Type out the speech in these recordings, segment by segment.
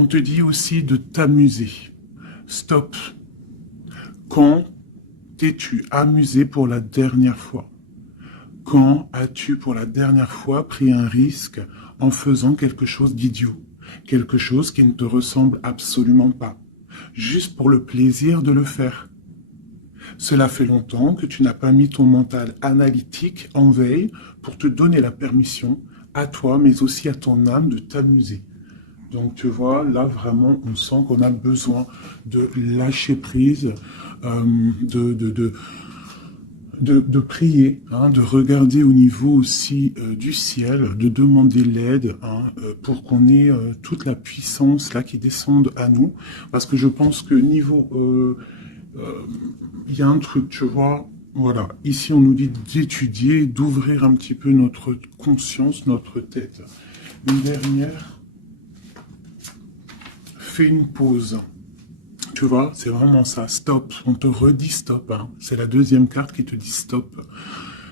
On te dit aussi de t'amuser. Stop. Quand t'es-tu amusé pour la dernière fois? Quand as-tu pour la dernière fois pris un risque en faisant quelque chose d'idiot? Quelque chose qui ne te ressemble absolument pas. Juste pour le plaisir de le faire. Cela fait longtemps que tu n'as pas mis ton mental analytique en veille pour te donner la permission à toi, mais aussi à ton âme de t'amuser. Donc tu vois, là vraiment, on sent qu'on a besoin de lâcher prise, euh, de, de, de, de prier, hein, de regarder au niveau aussi du ciel, de demander l'aide, hein, pour qu'on ait toute la puissance là qui descende à nous. Parce que je pense que niveau... il y a un truc, tu vois, voilà, ici on nous dit d'étudier, d'ouvrir un petit peu notre conscience, notre tête. Une dernière, fais une pause. Tu vois, c'est vraiment ça, stop. On te redit stop. Hein. C'est la deuxième carte qui te dit stop.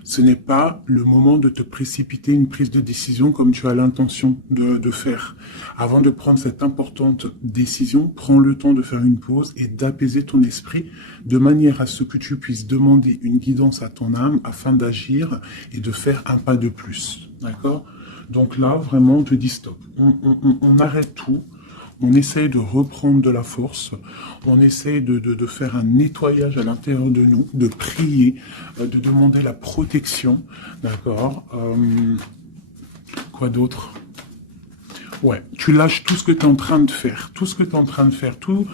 Ce n'est pas le moment de te précipiter une prise de décision comme tu as l'intention de faire. Avant de prendre cette importante décision, prends le temps de faire une pause et d'apaiser ton esprit de manière à ce que tu puisses demander une guidance à ton âme afin d'agir et de faire un pas de plus. D'accord? Donc là, vraiment, on te dit stop. On arrête tout. On essaye de reprendre de la force, on essaye de faire un nettoyage à l'intérieur de nous, de prier, de demander la protection, d'accord. Quoi d'autre? Ouais, tu lâches tout ce que tu es en train de faire, tout ce que tu es en train de faire, tout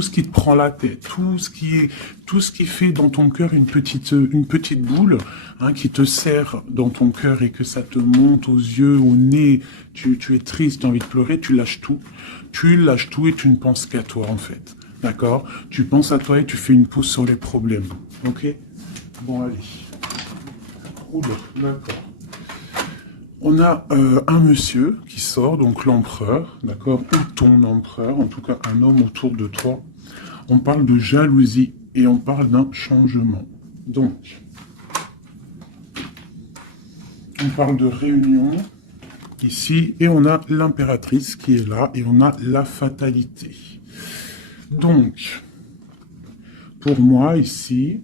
ce qui te prend la tête, tout ce qui fait dans ton cœur une petite boule, hein, qui te serre dans ton cœur et que ça te monte aux yeux, au nez, tu es triste, tu as envie de pleurer, tu lâches tout et tu ne penses qu'à toi en fait, d'accord? Tu penses à toi et tu fais une pause sur les problèmes, ok? Bon allez, oula, d'accord. On a un monsieur qui sort, donc l'empereur, d'accord, ou ton empereur, en tout cas un homme autour de toi. On parle de jalousie et on parle d'un changement. Donc, on parle de réunion ici et on a l'impératrice qui est là et on a la fatalité. Donc, pour moi ici,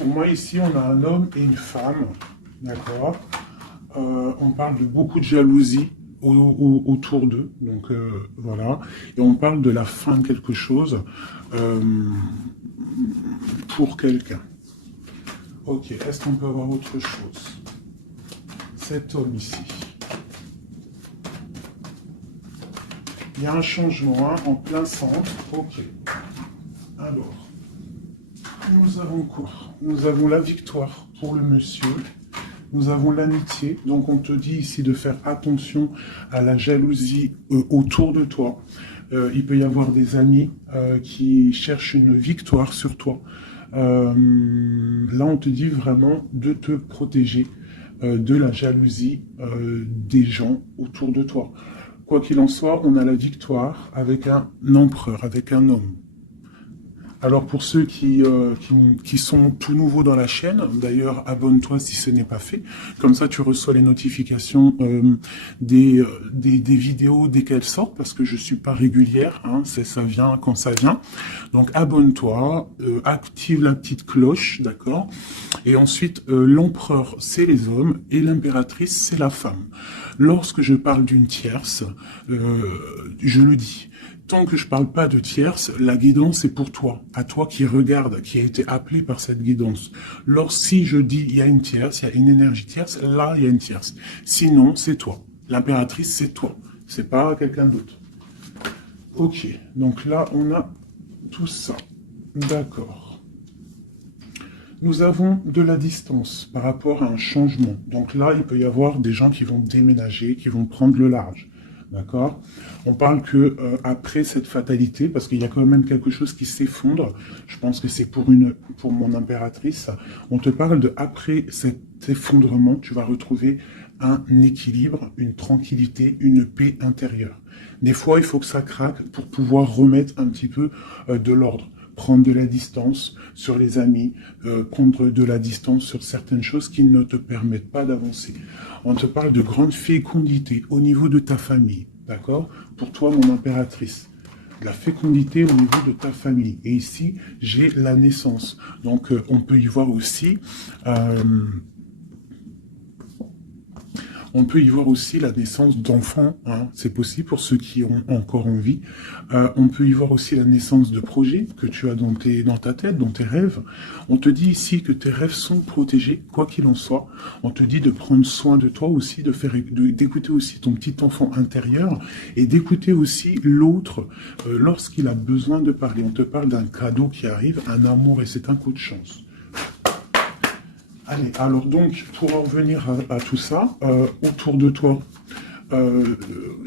on a un homme et une femme, d'accord. On parle de beaucoup de jalousie autour d'eux, donc voilà. Et on parle de la fin de quelque chose pour quelqu'un. Ok, est-ce qu'on peut avoir autre chose? Cet homme ici. Il y a un changement, hein, en plein centre. Ok. Alors, nous avons quoi? Nous avons la victoire pour le monsieur. Nous avons l'amitié. Donc, on te dit ici de faire attention à la jalousie autour de toi. Il peut y avoir des amis qui cherchent une victoire sur toi. Là, on te dit vraiment de te protéger de la jalousie des gens autour de toi. Quoi qu'il en soit, on a la victoire avec un empereur, avec un homme. Alors pour ceux qui sont tout nouveaux dans la chaîne, d'ailleurs abonne-toi si ce n'est pas fait, comme ça tu reçois les notifications des vidéos dès qu'elles sortent, parce que je suis pas régulière, hein, ça vient quand ça vient. Donc abonne-toi, active la petite cloche, d'accord. Et ensuite l'empereur c'est les hommes et l'impératrice c'est la femme. Lorsque je parle d'une tierce, je le dis. Tant que je parle pas de tierce, la guidance est pour toi, à toi qui regarde, qui a été appelé par cette guidance. Si je dis il y a une tierce, il y a une énergie tierce, là il y a une tierce. Sinon, c'est toi. L'impératrice, c'est toi. C'est pas quelqu'un d'autre. Ok, donc là on a tout ça. D'accord. Nous avons de la distance par rapport à un changement. Donc là, il peut y avoir des gens qui vont déménager, qui vont prendre le large. D'accord? On parle que après cette fatalité, parce qu'il y a quand même quelque chose qui s'effondre, je pense que c'est pour mon impératrice, on te parle de après cet effondrement, tu vas retrouver un équilibre, une tranquillité, une paix intérieure. Des fois, il faut que ça craque pour pouvoir remettre un petit peu de l'ordre. prendre de la distance sur les amis, prendre de la distance sur certaines choses qui ne te permettent pas d'avancer. On te parle de grande fécondité au niveau de ta famille, d'accord? Pour toi, mon impératrice. La fécondité au niveau de ta famille. Et ici, j'ai la naissance. Donc, on peut y voir aussi... on peut y voir aussi la naissance d'enfants, hein. C'est possible pour ceux qui ont encore envie. On peut y voir aussi la naissance de projets que tu as dans ta tête, dans tes rêves. On te dit ici que tes rêves sont protégés, quoi qu'il en soit. On te dit de prendre soin de toi aussi, d'écouter aussi ton petit enfant intérieur et d'écouter aussi l'autre lorsqu'il a besoin de parler. On te parle d'un cadeau qui arrive, un amour et c'est un coup de chance. Allez, alors donc, pour en revenir à tout ça, autour de toi,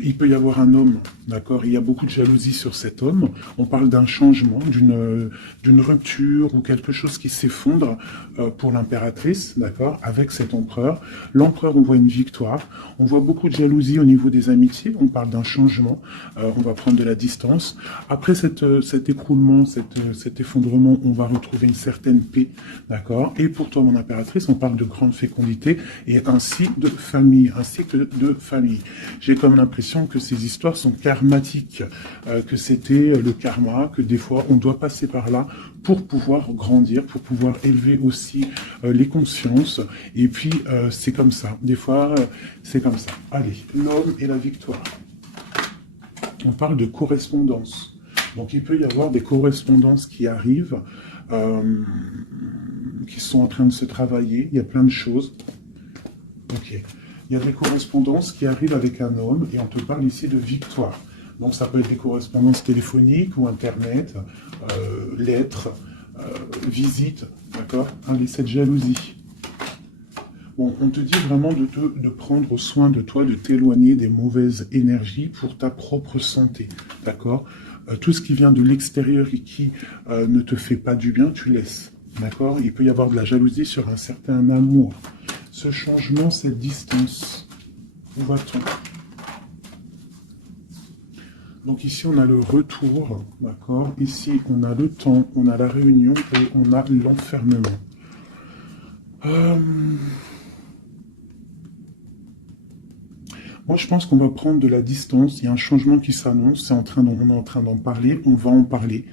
il peut y avoir un homme, d'accord? Il y a beaucoup de jalousie sur cet homme. On parle d'un changement, d'une rupture ou quelque chose qui s'effondre pour l'impératrice, d'accord? Avec cet empereur. L'empereur, on voit une victoire. On voit beaucoup de jalousie au niveau des amitiés. On parle d'un changement. On va prendre de la distance. Après cet écroulement, cet effondrement, on va retrouver une certaine paix, d'accord? Et pour toi, mon impératrice, on parle de grande fécondité et ainsi de famille, un cycle de famille. J'ai comme l'impression que ces histoires sont karmatiques, que c'était le karma, que des fois on doit passer par là pour pouvoir grandir, pour pouvoir élever aussi les consciences. Et puis c'est comme ça, des fois c'est comme ça. Allez, l'homme et la victoire. On parle de correspondance. Donc il peut y avoir des correspondances qui arrivent, qui sont en train de se travailler. Il y a plein de choses. Ok. Il y a des correspondances qui arrivent avec un homme et on te parle ici de victoire. Donc ça peut être des correspondances téléphoniques ou internet, lettres, visites, d'accord? Allez, cette jalousie. Bon, on te dit vraiment de prendre soin de toi, de t'éloigner des mauvaises énergies pour ta propre santé, d'accord? Tout ce qui vient de l'extérieur et qui ne te fait pas du bien, tu laisses, d'accord? Il peut y avoir de la jalousie sur un certain amour. Ce changement, cette distance, où va-t-on? Donc ici, on a le retour, d'accord? Ici, on a le temps, on a la réunion et on a l'enfermement. Moi, je pense qu'on va prendre de la distance. Il y a un changement qui s'annonce. On est en train d'en parler. On va en parler.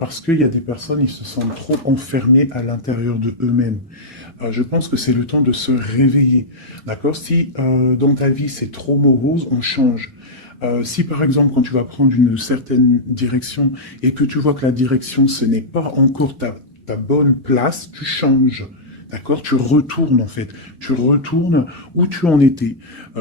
Parce qu'il y a des personnes, ils se sentent trop enfermés à l'intérieur de eux-mêmes. Je pense que c'est le temps de se réveiller. D'accord? Si dans ta vie, c'est trop morose, on change. Si par exemple, quand tu vas prendre une certaine direction et que tu vois que la direction, ce n'est pas encore ta bonne place, tu changes. D'accord? Tu retournes en fait. Tu retournes où tu en étais.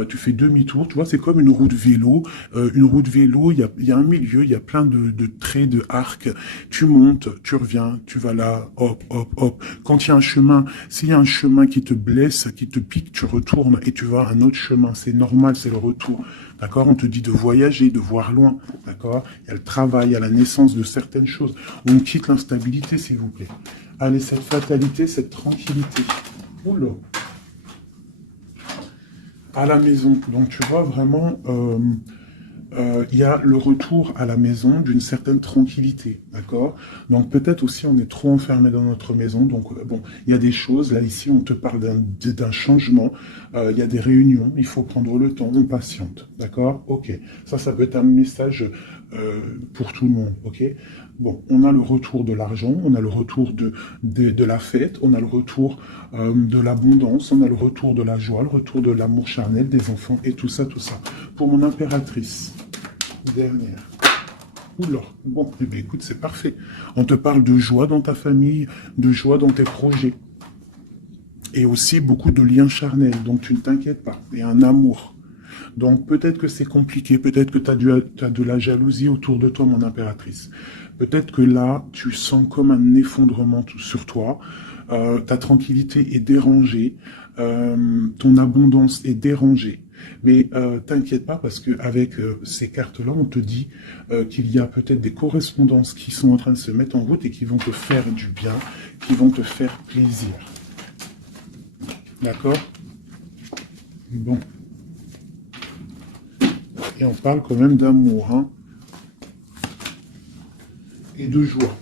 Tu fais demi-tour. Tu vois, c'est comme une roue de vélo. Une roue de vélo, il y a un milieu, il y a plein de traits, de arcs. Tu montes, tu reviens, tu vas là, hop, hop, hop. Quand il y a un chemin, s'il y a un chemin qui te blesse, qui te pique, tu retournes et tu vas à un autre chemin. C'est normal, c'est le retour. D'accord? On te dit de voyager, de voir loin. D'accord? Il y a le travail, il y a la naissance de certaines choses. On quitte l'instabilité, s'il vous plaît. Allez, cette fatalité, cette tranquillité. Oula. À la maison. Donc, tu vois, vraiment, il y a le retour à la maison d'une certaine tranquillité. D'accord? Donc, peut-être aussi, on est trop enfermé dans notre maison. Donc, bon, il y a des choses. Là, ici, on te parle d'un changement. Il y a des réunions. Il faut prendre le temps. On patiente. D'accord? Ok. Ça peut être un message pour tout le monde. Ok? Bon, on a le retour de l'argent, on a le retour de la fête, on a le retour de l'abondance, on a le retour de la joie, le retour de l'amour charnel des enfants et tout ça, tout ça. Pour mon impératrice, dernière. Oula, bon, eh bien, écoute, c'est parfait. On te parle de joie dans ta famille, de joie dans tes projets. Et aussi beaucoup de liens charnels, donc tu ne t'inquiètes pas. Et un amour. Donc peut-être que c'est compliqué, peut-être que tu as de la jalousie autour de toi, mon impératrice. Peut-être que là, tu sens comme un effondrement sur toi. Ta tranquillité est dérangée. Ton abondance est dérangée. Mais t'inquiète pas parce qu'avec ces cartes-là, on te dit qu'il y a peut-être des correspondances qui sont en train de se mettre en route et qui vont te faire du bien, qui vont te faire plaisir. D'accord? Bon. Et on parle quand même d'amour, hein, et de joie.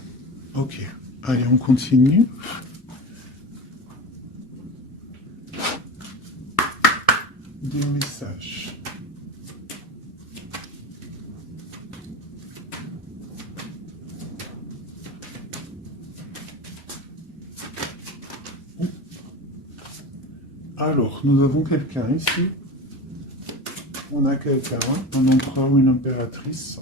Ok, allez, on continue. Des messages. Alors, nous avons quelqu'un ici. On a quelqu'un, un empereur ou une impératrice,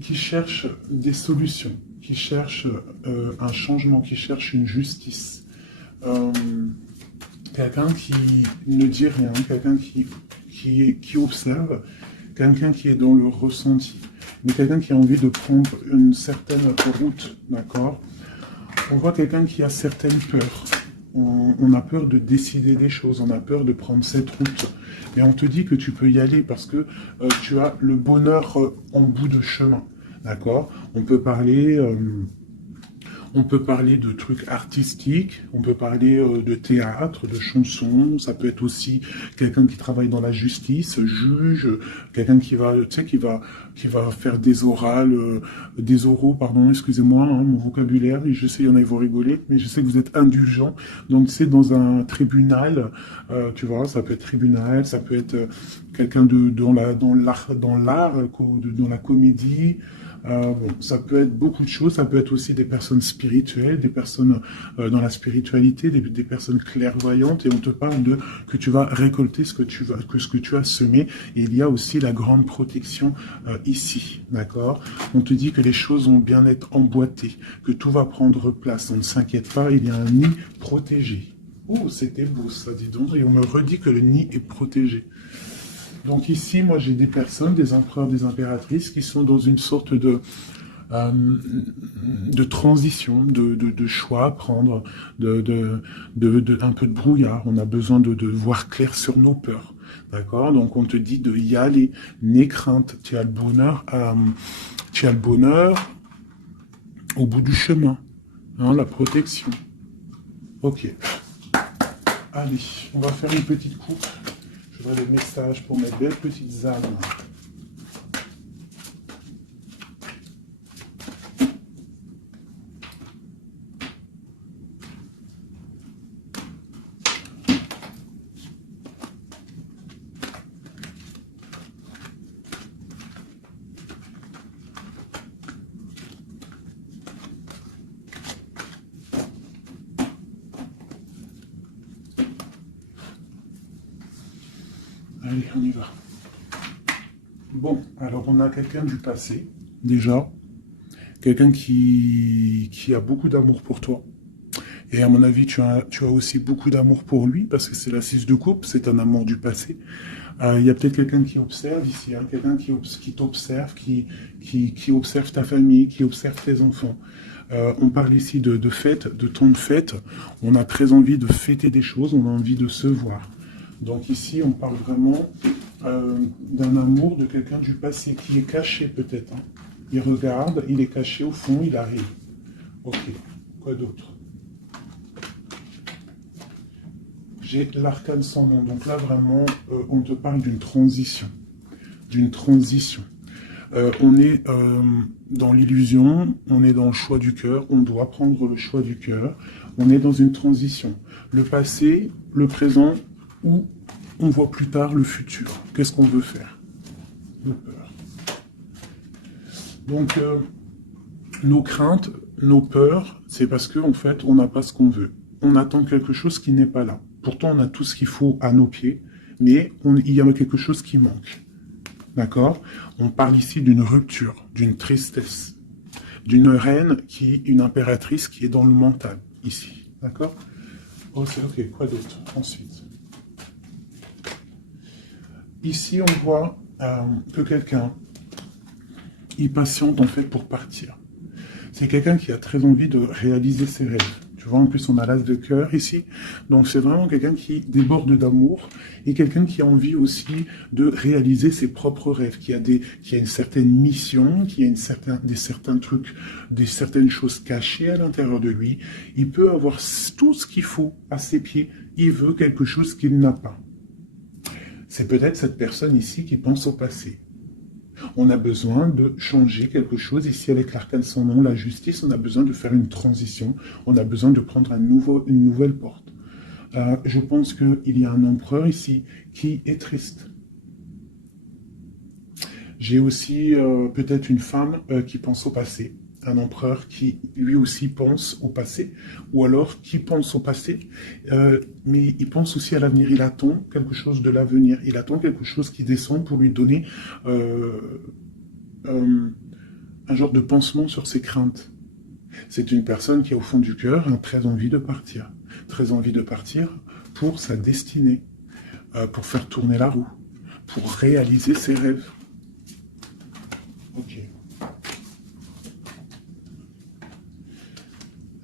qui cherche des solutions, qui cherche un changement, qui cherche une justice. Quelqu'un qui ne dit rien, quelqu'un qui observe, quelqu'un qui est dans le ressenti, mais quelqu'un qui a envie de prendre une certaine route, d'accord? On voit quelqu'un qui a certaines peurs. On a peur de décider des choses, on a peur de prendre cette route. Mais on te dit que tu peux y aller parce que tu as le bonheur en bout de chemin. D'accord? On peut parler de trucs artistiques, on peut parler de théâtre, de chansons, ça peut être aussi quelqu'un qui travaille dans la justice, juge, quelqu'un qui va, tu sais, qui va faire des oraux, pardon, excusez-moi, hein, mon vocabulaire, je sais, il y en a, ils vont rigoler, mais je sais que vous êtes indulgents, donc c'est dans un tribunal, tu vois, ça peut être tribunal, ça peut être quelqu'un dans l'art, dans la comédie. Bon, ça peut être beaucoup de choses, ça peut être aussi des personnes spirituelles, des personnes dans la spiritualité, des personnes clairvoyantes, et on te parle de que tu vas récolter ce que tu as semé, et il y a aussi la grande protection ici, d'accord? On te dit que les choses vont bien être emboîtées, que tout va prendre place, on ne s'inquiète pas, il y a un nid protégé. Oh, c'était beau ça, dis donc, et on me redit que le nid est protégé. Donc ici, moi, j'ai des personnes, des empereurs, des impératrices, qui sont dans une sorte de transition, de choix à prendre, un peu de brouillard. On a besoin de voir clair sur nos peurs. D'accord? Donc on te dit de y aller, n'aie crainte. Tu as le bonheur au bout du chemin. Hein, la protection. Ok. Allez, on va faire une petite coupe. Je vois les messages pour mes belles petites âmes. Allez, on y va. Bon, alors on a quelqu'un du passé, déjà. Quelqu'un qui a beaucoup d'amour pour toi. Et à mon avis, tu as aussi beaucoup d'amour pour lui, parce que c'est la 6 de coupe, c'est un amour du passé. Il y a peut-être quelqu'un qui observe ici, hein, quelqu'un qui t'observe, qui observe ta famille, qui observe tes enfants. On parle ici de fête, de temps de fête. On a très envie de fêter des choses, on a envie de se voir. Donc ici, on parle vraiment d'un amour de quelqu'un du passé qui est caché peut-être. Hein. Il regarde, il est caché au fond, il arrive. Ok, quoi d'autre? J'ai l'arcane sans nom. Donc là, vraiment, on te parle d'une transition. D'une transition. On est dans l'illusion, on est dans le choix du cœur, on doit prendre le choix du cœur. On est dans une transition. Le passé, le présent, ou on voit plus tard le futur. Qu'est-ce qu'on veut faire? Nos peurs. Donc, nos craintes, nos peurs, c'est parce qu'en fait, on n'a pas ce qu'on veut. On attend quelque chose qui n'est pas là. Pourtant, on a tout ce qu'il faut à nos pieds, mais il y a quelque chose qui manque. D'accord? On parle ici d'une rupture, d'une tristesse, d'une reine une impératrice qui est dans le mental, ici. D'accord? Ok, quoi d'autre? Ensuite. Ici, on voit que quelqu'un, il patiente en fait pour partir. C'est quelqu'un qui a très envie de réaliser ses rêves. Tu vois, en plus, on a l'as de cœur ici. Donc, c'est vraiment quelqu'un qui déborde d'amour et quelqu'un qui a envie aussi de réaliser ses propres rêves, qui a une certaine mission, qui a certains trucs, certaines choses cachées à l'intérieur de lui. Il peut avoir tout ce qu'il faut à ses pieds. Il veut quelque chose qu'il n'a pas. C'est peut-être cette personne ici qui pense au passé. On a besoin de changer quelque chose. Ici, avec l'arcane sans nom, la justice, on a besoin de faire une transition. On a besoin de prendre une nouvelle porte. Je pense qu'il y a un empereur ici qui est triste. J'ai aussi peut-être une femme qui pense au passé. Un empereur qui lui aussi pense au passé, ou alors qui pense au passé, mais il pense aussi à l'avenir. Il attend quelque chose de l'avenir. Il attend quelque chose qui descend pour lui donner un genre de pansement sur ses craintes. C'est une personne qui, au fond du cœur, a très envie de partir. Très envie de partir pour sa destinée, pour faire tourner la roue, pour réaliser ses rêves. Ok.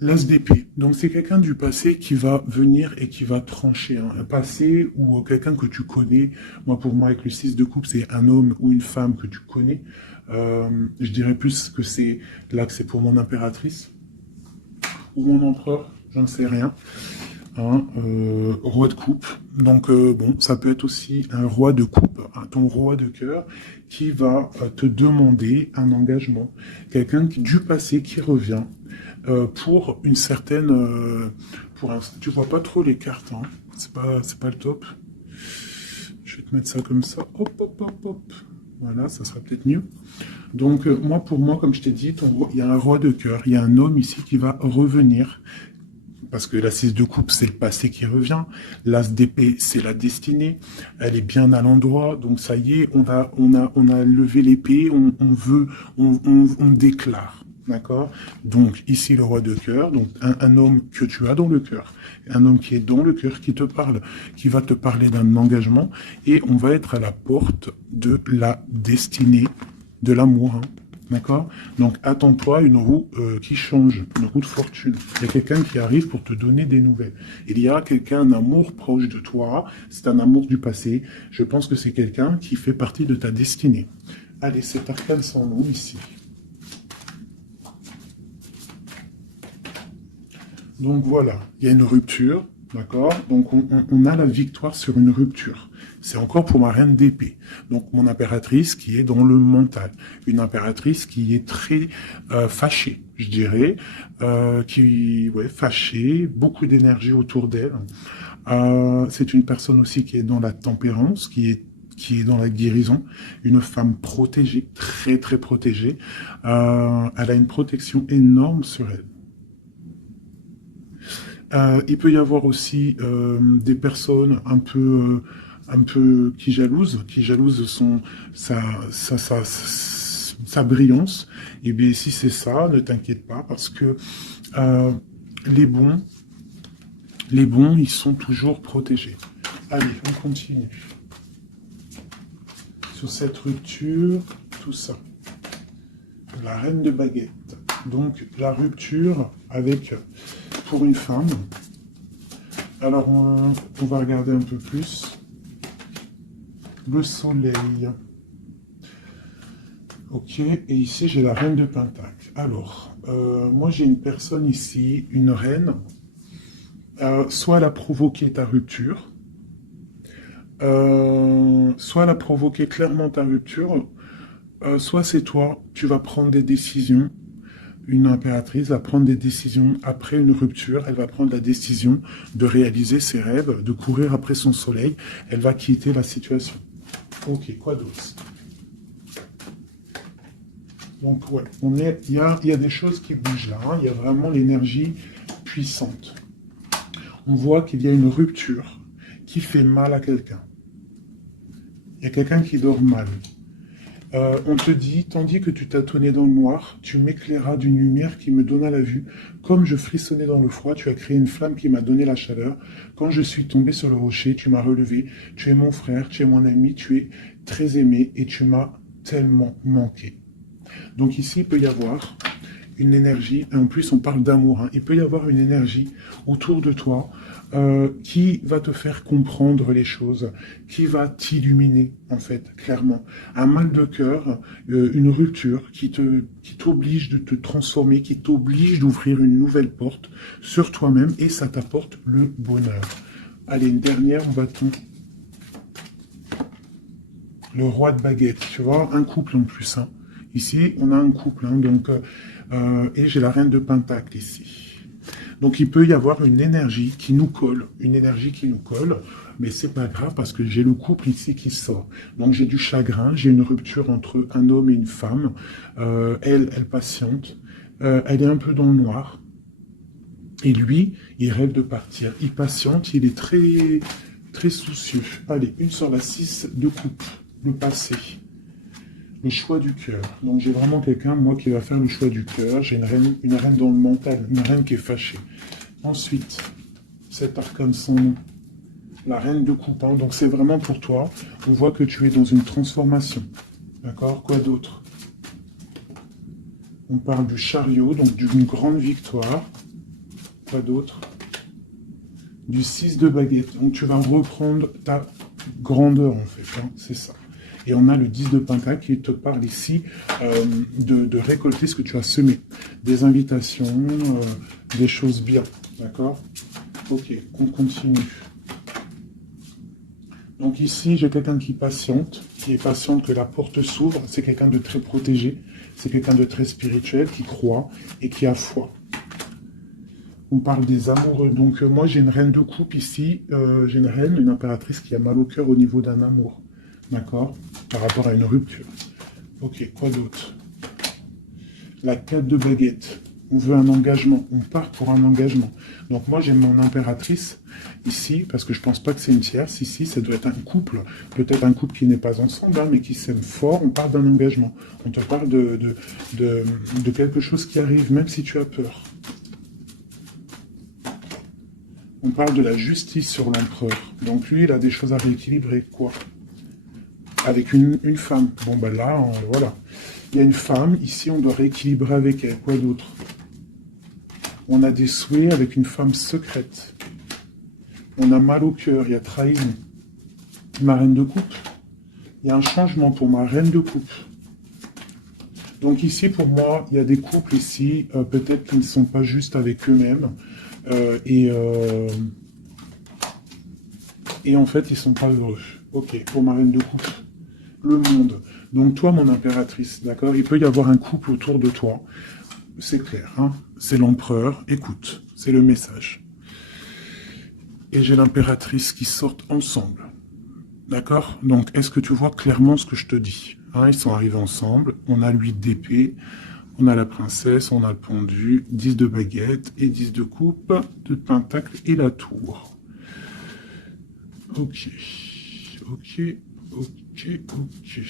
L'as d'épée. Donc c'est quelqu'un du passé qui va venir et qui va trancher. Hein. Un passé ou quelqu'un que tu connais. Moi, pour moi, avec le 6 de coupe, c'est un homme ou une femme que tu connais. Je dirais plus que c'est là que c'est pour mon impératrice ou mon empereur, j'en sais rien. Hein, roi de coupe. Donc bon, ça peut être aussi un roi de coupe, hein, ton roi de cœur, qui va te demander un engagement. Quelqu'un du passé qui revient pour une certaine... tu vois pas trop les cartes, hein. C'est pas le top. Je vais te mettre ça comme ça. Hop, hop, hop, hop. Voilà, ça sera peut-être mieux. Donc, pour moi, comme je t'ai dit, il y a un roi de cœur, il y a un homme ici qui va revenir. Parce que la 6 de coupe, c'est le passé qui revient. L'as d'épée, c'est la destinée. Elle est bien à l'endroit. Donc, ça y est, on a levé l'épée, on déclare. D'accord? Donc, ici, le roi de cœur, donc un homme que tu as dans le cœur, un homme qui est dans le cœur, qui te parle, qui va te parler d'un engagement, et on va être à la porte de la destinée, de l'amour. Hein. D'accord? Donc, attends-toi à une roue qui change, une roue de fortune. Il y a quelqu'un qui arrive pour te donner des nouvelles. Il y a quelqu'un, un amour proche de toi, c'est un amour du passé. Je pense que c'est quelqu'un qui fait partie de ta destinée. Allez, c'est arcane sans nom ici. Donc voilà, il y a une rupture, d'accord? Donc on a la victoire sur une rupture. C'est encore pour ma reine d'épée. Donc mon impératrice qui est dans le mental. Une impératrice qui est très fâchée, je dirais. Fâchée, beaucoup d'énergie autour d'elle. C'est une personne aussi qui est dans la tempérance, qui est dans la guérison, une femme protégée, très très protégée. Elle a une protection énorme sur elle. Il peut y avoir aussi des personnes un peu qui jalousent sa brillance. Et bien si c'est ça, ne t'inquiète pas parce que les bons, ils sont toujours protégés. Allez, on continue. Sur cette rupture, tout ça. La reine de baguette. Donc la rupture avec... pour une femme. Alors, on va regarder un peu plus. Le soleil. Ok, et ici, j'ai la reine de Pentacle. Alors, moi, j'ai une personne ici, une reine. Soit elle a provoqué ta rupture, soit elle a provoqué clairement ta rupture, soit c'est toi, tu vas prendre des décisions. Une impératrice va prendre des décisions après une rupture. Elle va prendre la décision de réaliser ses rêves, de courir après son soleil. Elle va quitter la situation. Ok, quoi d'autre? Donc, ouais, il y a des choses qui bougent là. Hein. Il y a vraiment l'énergie puissante. On voit qu'il y a une rupture qui fait mal à quelqu'un. Il y a quelqu'un qui dort mal. On te dit, tandis que tu tâtonnais dans le noir, tu m'éclairas d'une lumière qui me donna la vue. Comme je frissonnais dans le froid, tu as créé une flamme qui m'a donné la chaleur. Quand je suis tombé sur le rocher, tu m'as relevé. Tu es mon frère, tu es mon ami, tu es très aimé et tu m'as tellement manqué. Donc ici, il peut y avoir une énergie, et en plus on parle d'amour, hein. Il peut y avoir une énergie autour de toi qui va te faire comprendre les choses, qui va t'illuminer, en fait, clairement. Un mal de cœur, une rupture qui t'oblige de te transformer, qui t'oblige d'ouvrir une nouvelle porte sur toi-même, et ça t'apporte le bonheur. Allez, une dernière, on va tout. le roi de baguette, tu vois, un couple en plus. Hein. Ici, on a un couple, hein, donc, et j'ai la reine de pentacle ici. Donc il peut y avoir une énergie qui nous colle, mais c'est pas grave parce que j'ai le couple ici qui sort. Donc j'ai du chagrin, j'ai une rupture entre un homme et une femme. Elle patiente, elle est un peu dans le noir. Et lui, il rêve de partir. Il patiente, il est très, très soucieux. Allez, une sur la 6 de coupe, le passé. Le choix du cœur. Donc j'ai vraiment quelqu'un, moi, qui va faire le choix du cœur. J'ai une reine dans le mental, une reine qui est fâchée. Ensuite, cet arcane sans nom. La reine de coupe. Hein. Donc c'est vraiment pour toi. On voit que tu es dans une transformation. D'accord? Quoi d'autre? On parle du chariot, donc d'une grande victoire. Quoi d'autre? Du 6 de baguette. Donc tu vas reprendre ta grandeur en fait. Hein. C'est ça. Et on a le 10 de pentacle qui te parle ici de récolter ce que tu as semé. Des invitations, des choses bien. D'accord? Ok, on continue. Donc ici, j'ai quelqu'un qui est patient que la porte s'ouvre. C'est quelqu'un de très protégé. C'est quelqu'un de très spirituel qui croit et qui a foi. On parle des amoureux. Donc moi, j'ai une reine de coupe ici. J'ai une reine, une impératrice qui a mal au cœur au niveau d'un amour. D'accord? Par rapport à une rupture. Ok, quoi d'autre? La 4 de baguette. On veut un engagement. On part pour un engagement. Donc moi, j'ai mon impératrice ici, parce que je pense pas que c'est une tierce. Ici, ça doit être un couple. Peut-être un couple qui n'est pas ensemble, hein, mais qui s'aime fort. On parle d'un engagement. On te parle de quelque chose qui arrive, même si tu as peur. On parle de la justice sur l'empereur. Donc lui, il a des choses à rééquilibrer. Quoi? Avec une femme. Bon, ben là, voilà. Il y a une femme. Ici, on doit rééquilibrer avec elle. Quoi d'autre? On a des souhaits avec une femme secrète. On a mal au cœur. Il y a trahison. Ma reine de coupe. Il y a un changement pour ma reine de coupe. Donc ici, pour moi, il y a des couples ici, peut-être qui ne sont pas justes avec eux-mêmes. Et en fait, ils ne sont pas heureux. Ok, pour ma reine de coupe. Le monde. Donc toi, mon impératrice, d'accord? Il peut y avoir un couple autour de toi. C'est clair, hein? C'est l'empereur. Écoute, c'est le message. Et j'ai l'impératrice qui sortent ensemble. D'accord? Donc, est-ce que tu vois clairement ce que je te dis? Hein, ils sont arrivés ensemble. On a l'huile d'épée. On a la princesse. On a le pendu. 10 de baguette et 10 de coupe, de pentacle et la tour. Ok. Ok. Ok. Ok.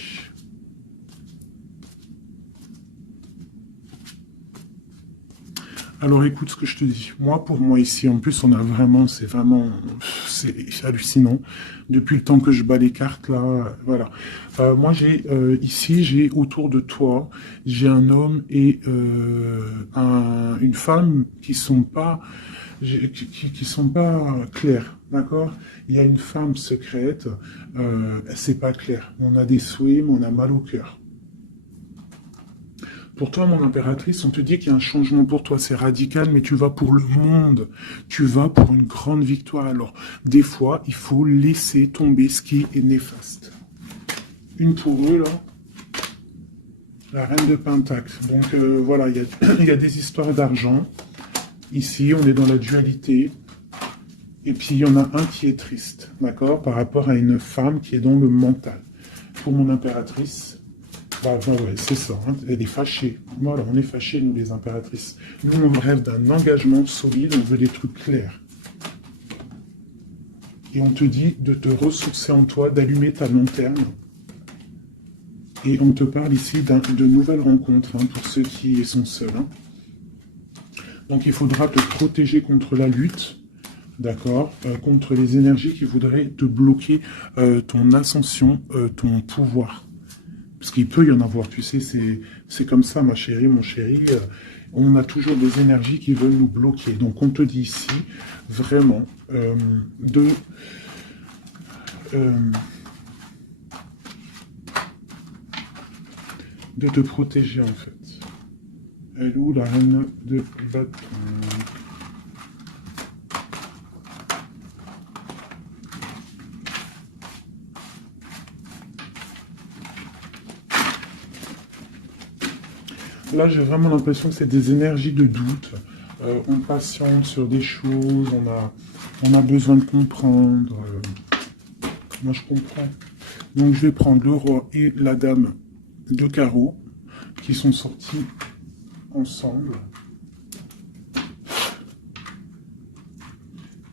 Alors écoute ce que je te dis. Moi, pour moi ici, en plus, on a vraiment, c'est hallucinant. Depuis le temps que je bats les cartes là, voilà. Moi, ici, j'ai autour de toi, j'ai un homme et une femme qui sont pas, qui sont pas clairs, d'accord. Il y a une femme secrète, c'est pas clair. On a des souhaits, mais on a mal au cœur. Pour toi, mon impératrice, on te dit qu'il y a un changement pour toi, c'est radical, mais tu vas pour le monde. Tu vas pour une grande victoire. Alors, des fois, il faut laisser tomber ce qui est néfaste. Une pour eux, là. La reine de Pentacle. Donc, voilà, il y a des histoires d'argent. Ici, on est dans la dualité. Et puis, il y en a un qui est triste, d'accord, par rapport à une femme qui est dans le mental. Pour mon impératrice, bah ouais, c'est ça, hein. Elle est fâchée. Voilà, on est fâchés, nous, les impératrices. Nous, on rêve d'un engagement solide, on veut des trucs clairs. Et on te dit de te ressourcer en toi, d'allumer ta lanterne. Et on te parle ici de nouvelles rencontres, hein, pour ceux qui sont seuls. Hein. Donc, il faudra te protéger contre la lutte, d'accord, contre les énergies qui voudraient te bloquer ton ascension, ton pouvoir. Parce qu'il peut y en avoir, tu sais, c'est comme ça, ma chérie, mon chéri. On a toujours des énergies qui veulent nous bloquer. Donc, on te dit ici, vraiment, de te protéger, en fait. Elle est où, la reine de bâton? Là, j'ai vraiment l'impression que c'est des énergies de doute. On patiente sur des choses, on a besoin de comprendre. Moi, je comprends. Donc, je vais prendre le roi et la dame de carreau qui sont sortis ensemble.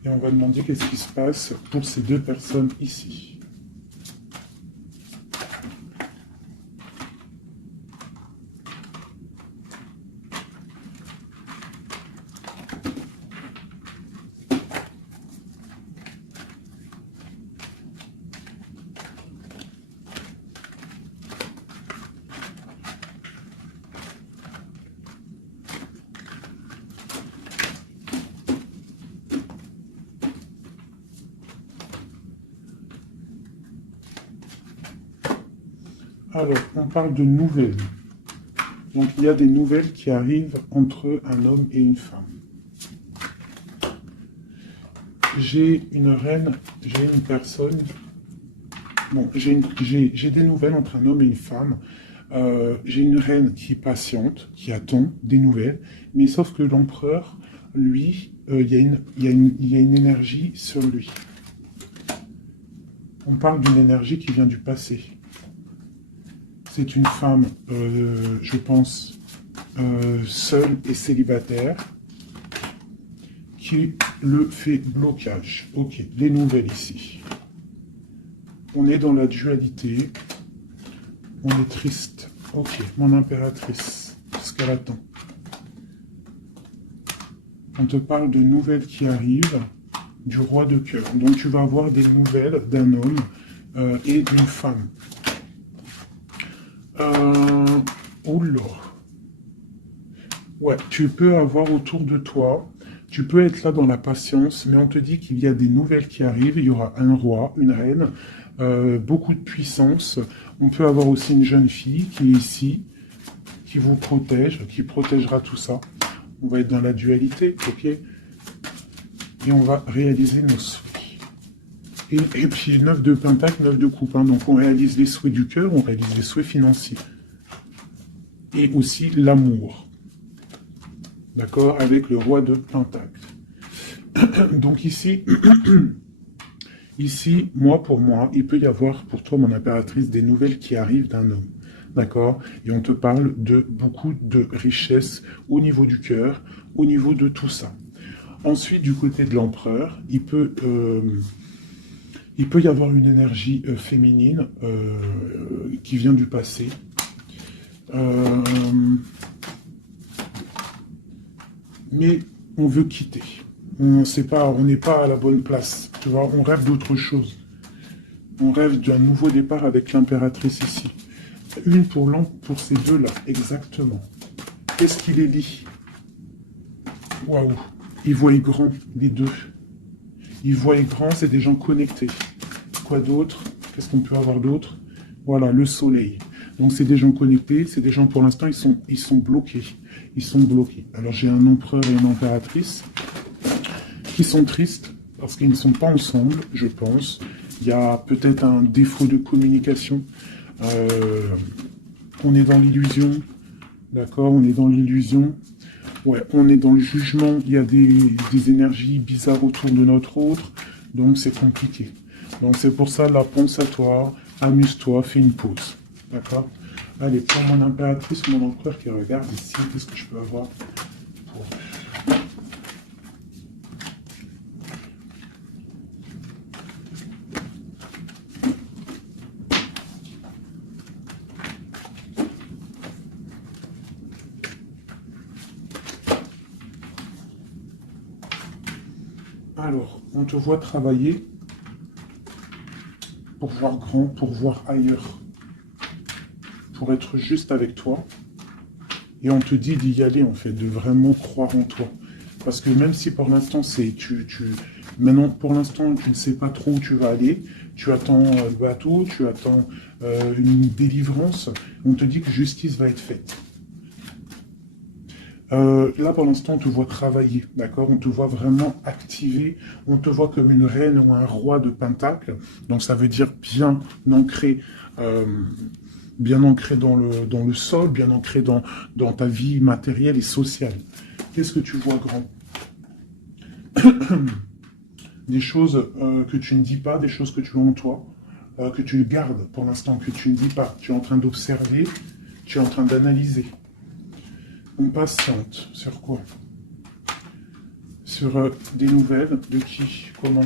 Et on va demander qu'est-ce qui se passe pour ces deux personnes ici. Alors, on parle de nouvelles. Donc, il y a des nouvelles qui arrivent entre un homme et une femme. J'ai une reine, j'ai une personne... Bon, j'ai des nouvelles entre un homme et une femme. J'ai une reine qui est patiente, qui attend des nouvelles. Mais sauf que l'empereur, lui, il y a une énergie sur lui. On parle d'une énergie qui vient du passé. C'est une femme, je pense, seule et célibataire, qui le fait blocage. Ok, les nouvelles ici. On est dans la dualité. On est triste. Ok, mon impératrice, ce qu'elle attend. On te parle de nouvelles qui arrivent du roi de cœur. Donc tu vas avoir des nouvelles d'un homme et d'une femme. Oula. Ouais, tu peux avoir autour de toi, tu peux être là dans la patience, mais on te dit qu'il y a des nouvelles qui arrivent, il y aura un roi, une reine, beaucoup de puissance. On peut avoir aussi une jeune fille qui est ici, qui vous protège, qui protégera tout ça. On va être dans la dualité, ok? Et on va réaliser nos souhaits. Et puis 9 de pentacle, 9 de coupe. Hein. Donc on réalise les souhaits du cœur, on réalise les souhaits financiers. Et aussi l'amour. D'accord? Avec le roi de pentacle. Donc ici, ici, pour moi, il peut y avoir pour toi, mon impératrice, des nouvelles qui arrivent d'un homme. D'accord? Et on te parle de beaucoup de richesses au niveau du cœur, au niveau de tout ça. Ensuite, du côté de l'empereur, il peut y avoir une énergie féminine qui vient du passé. Mais on veut quitter. On n'est pas à la bonne place. Tu vois, on rêve d'autre chose. On rêve d'un nouveau départ avec l'impératrice ici. Une pour ces deux-là, exactement. Qu'est-ce qui les lie? Waouh! Ils voient grand, les deux. Ils voient grand, c'est des gens connectés. Quoi d'autre? Qu'est-ce qu'on peut avoir d'autre? Voilà, le soleil. Donc c'est des gens connectés, c'est des gens pour l'instant, ils sont bloqués. Ils sont bloqués. Alors j'ai un empereur et une impératrice qui sont tristes parce qu'ils ne sont pas ensemble, je pense. Il y a peut-être un défaut de communication. On est dans l'illusion. D'accord, on est dans l'illusion. Ouais, on est dans le jugement. Il y a des énergies bizarres autour de notre autre. Donc c'est compliqué. Donc c'est pour ça, là, pense à toi, amuse-toi, fais une pause. D'accord? Allez, pour mon impératrice, mon empereur qui regarde ici, qu'est-ce que je peux avoir pour... Alors, on te voit travailler pour voir grand, pour voir ailleurs, pour être juste avec toi. Et on te dit d'y aller, en fait, de vraiment croire en toi. Parce que même si pour l'instant, maintenant, pour l'instant, tu ne sais pas trop où tu vas aller, tu attends le bateau, tu attends une délivrance, on te dit que justice va être faite. Là, pour l'instant, on te voit travailler, d'accord? On te voit vraiment activer, on te voit comme une reine ou un roi de pentacle. Donc, ça veut dire bien ancré bien ancré dans le sol, bien ancré dans ta vie matérielle et sociale. Qu'est-ce que tu vois grand? Des choses que tu ne dis pas, des choses que tu as en toi, que tu gardes pour l'instant, que tu ne dis pas. Tu es en train d'observer, tu es en train d'analyser. Impatiente, sur quoi? Sur des nouvelles, de qui? Comment?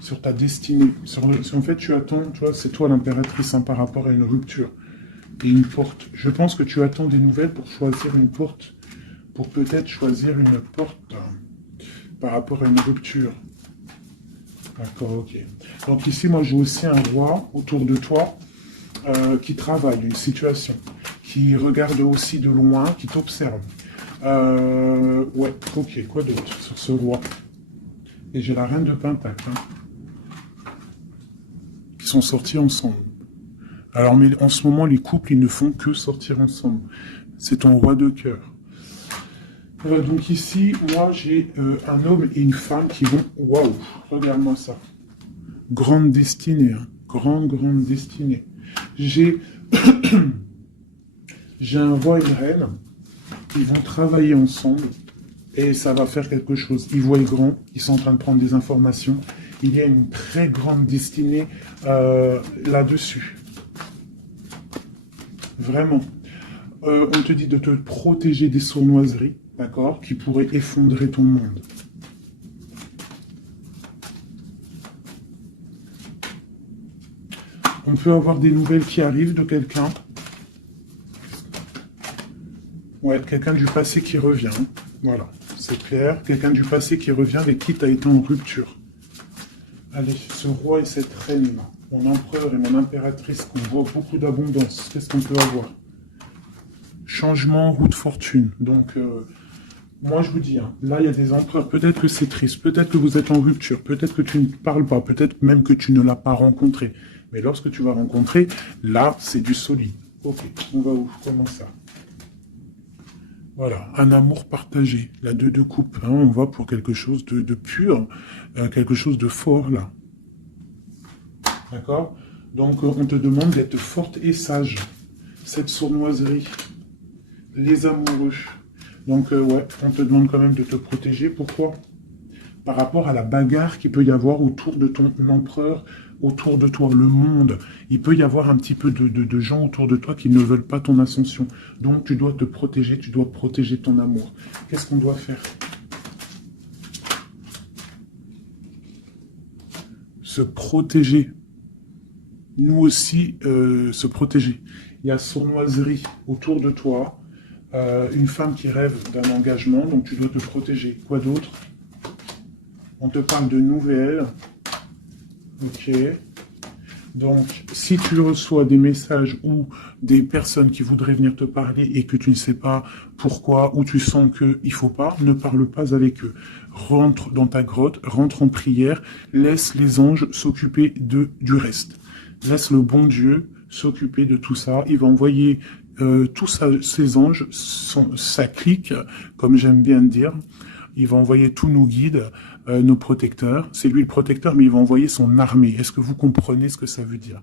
Sur ta destinée. En fait, tu attends, tu vois, c'est toi l'impératrice par rapport à une rupture et une porte. Je pense que tu attends des nouvelles pour choisir une porte, pour peut-être choisir une porte par rapport à une rupture. D'accord, ok. Donc ici, moi, j'ai aussi un roi autour de toi qui travaille une situation, qui regarde aussi de loin, qui t'observe. Ouais, ok, quoi d'autre sur ce roi? Et j'ai la reine de Pentacle, qui sont sortis ensemble. Alors, mais en ce moment, les couples, ils ne font que sortir ensemble. C'est ton roi de cœur. Donc ici, moi, j'ai un homme et une femme qui vont... Waouh, regarde-moi ça. Grande destinée, hein. Grande destinée. J'ai un roi et une reine. Ils vont travailler ensemble et ça va faire quelque chose. Ils voient grand, ils sont en train de prendre des informations. Il y a une très grande destinée là-dessus. Vraiment. On te dit de te protéger des sournoiseries, d'accord, qui pourraient effondrer ton monde. On peut avoir des nouvelles qui arrivent de quelqu'un. Ouais, quelqu'un du passé qui revient. Voilà, c'est clair. Quelqu'un du passé qui revient avec qui tu as été en rupture. Allez, ce roi et cette reine, mon empereur et mon impératrice, qu'on voit beaucoup d'abondance. Qu'est-ce qu'on peut avoir? Changement, roue de fortune. Donc, moi je vous dis, hein, là il y a des empereurs, peut-être que c'est triste, peut-être que vous êtes en rupture, peut-être que tu ne parles pas, peut-être même que tu ne l'as pas rencontré. Mais lorsque tu vas rencontrer, là c'est du solide. Ok, on va où? Comment ça? Voilà, un amour partagé, la deux de coupe, hein, on va pour quelque chose de pur, quelque chose de fort là. D'accord? Donc on te demande d'être forte et sage. Cette sournoiserie, les amoureux. Donc ouais, on te demande quand même de te protéger. Pourquoi? Par rapport à la bagarre qu'il peut y avoir autour de ton empereur, autour de toi, le monde. Il peut y avoir un petit peu de gens autour de toi qui ne veulent pas ton ascension. Donc tu dois te protéger, tu dois protéger ton amour. Qu'est-ce qu'on doit faire? Se protéger. Nous aussi, se protéger. Il y a sournoiserie autour de toi. Une femme qui rêve d'un engagement, donc tu dois te protéger. Quoi d'autre? On te parle de nouvelles. Ok. Donc, si tu reçois des messages ou des personnes qui voudraient venir te parler et que tu ne sais pas pourquoi, ou tu sens qu'il ne faut pas, ne parle pas avec eux. Rentre dans ta grotte, rentre en prière, laisse les anges s'occuper du reste. Laisse le bon Dieu s'occuper de tout ça. Il va envoyer tous ces anges, sa clique, comme j'aime bien dire. Il va envoyer tous nos guides, nos protecteurs. C'est lui le protecteur, mais il va envoyer son armée. Est-ce que vous comprenez ce que ça veut dire?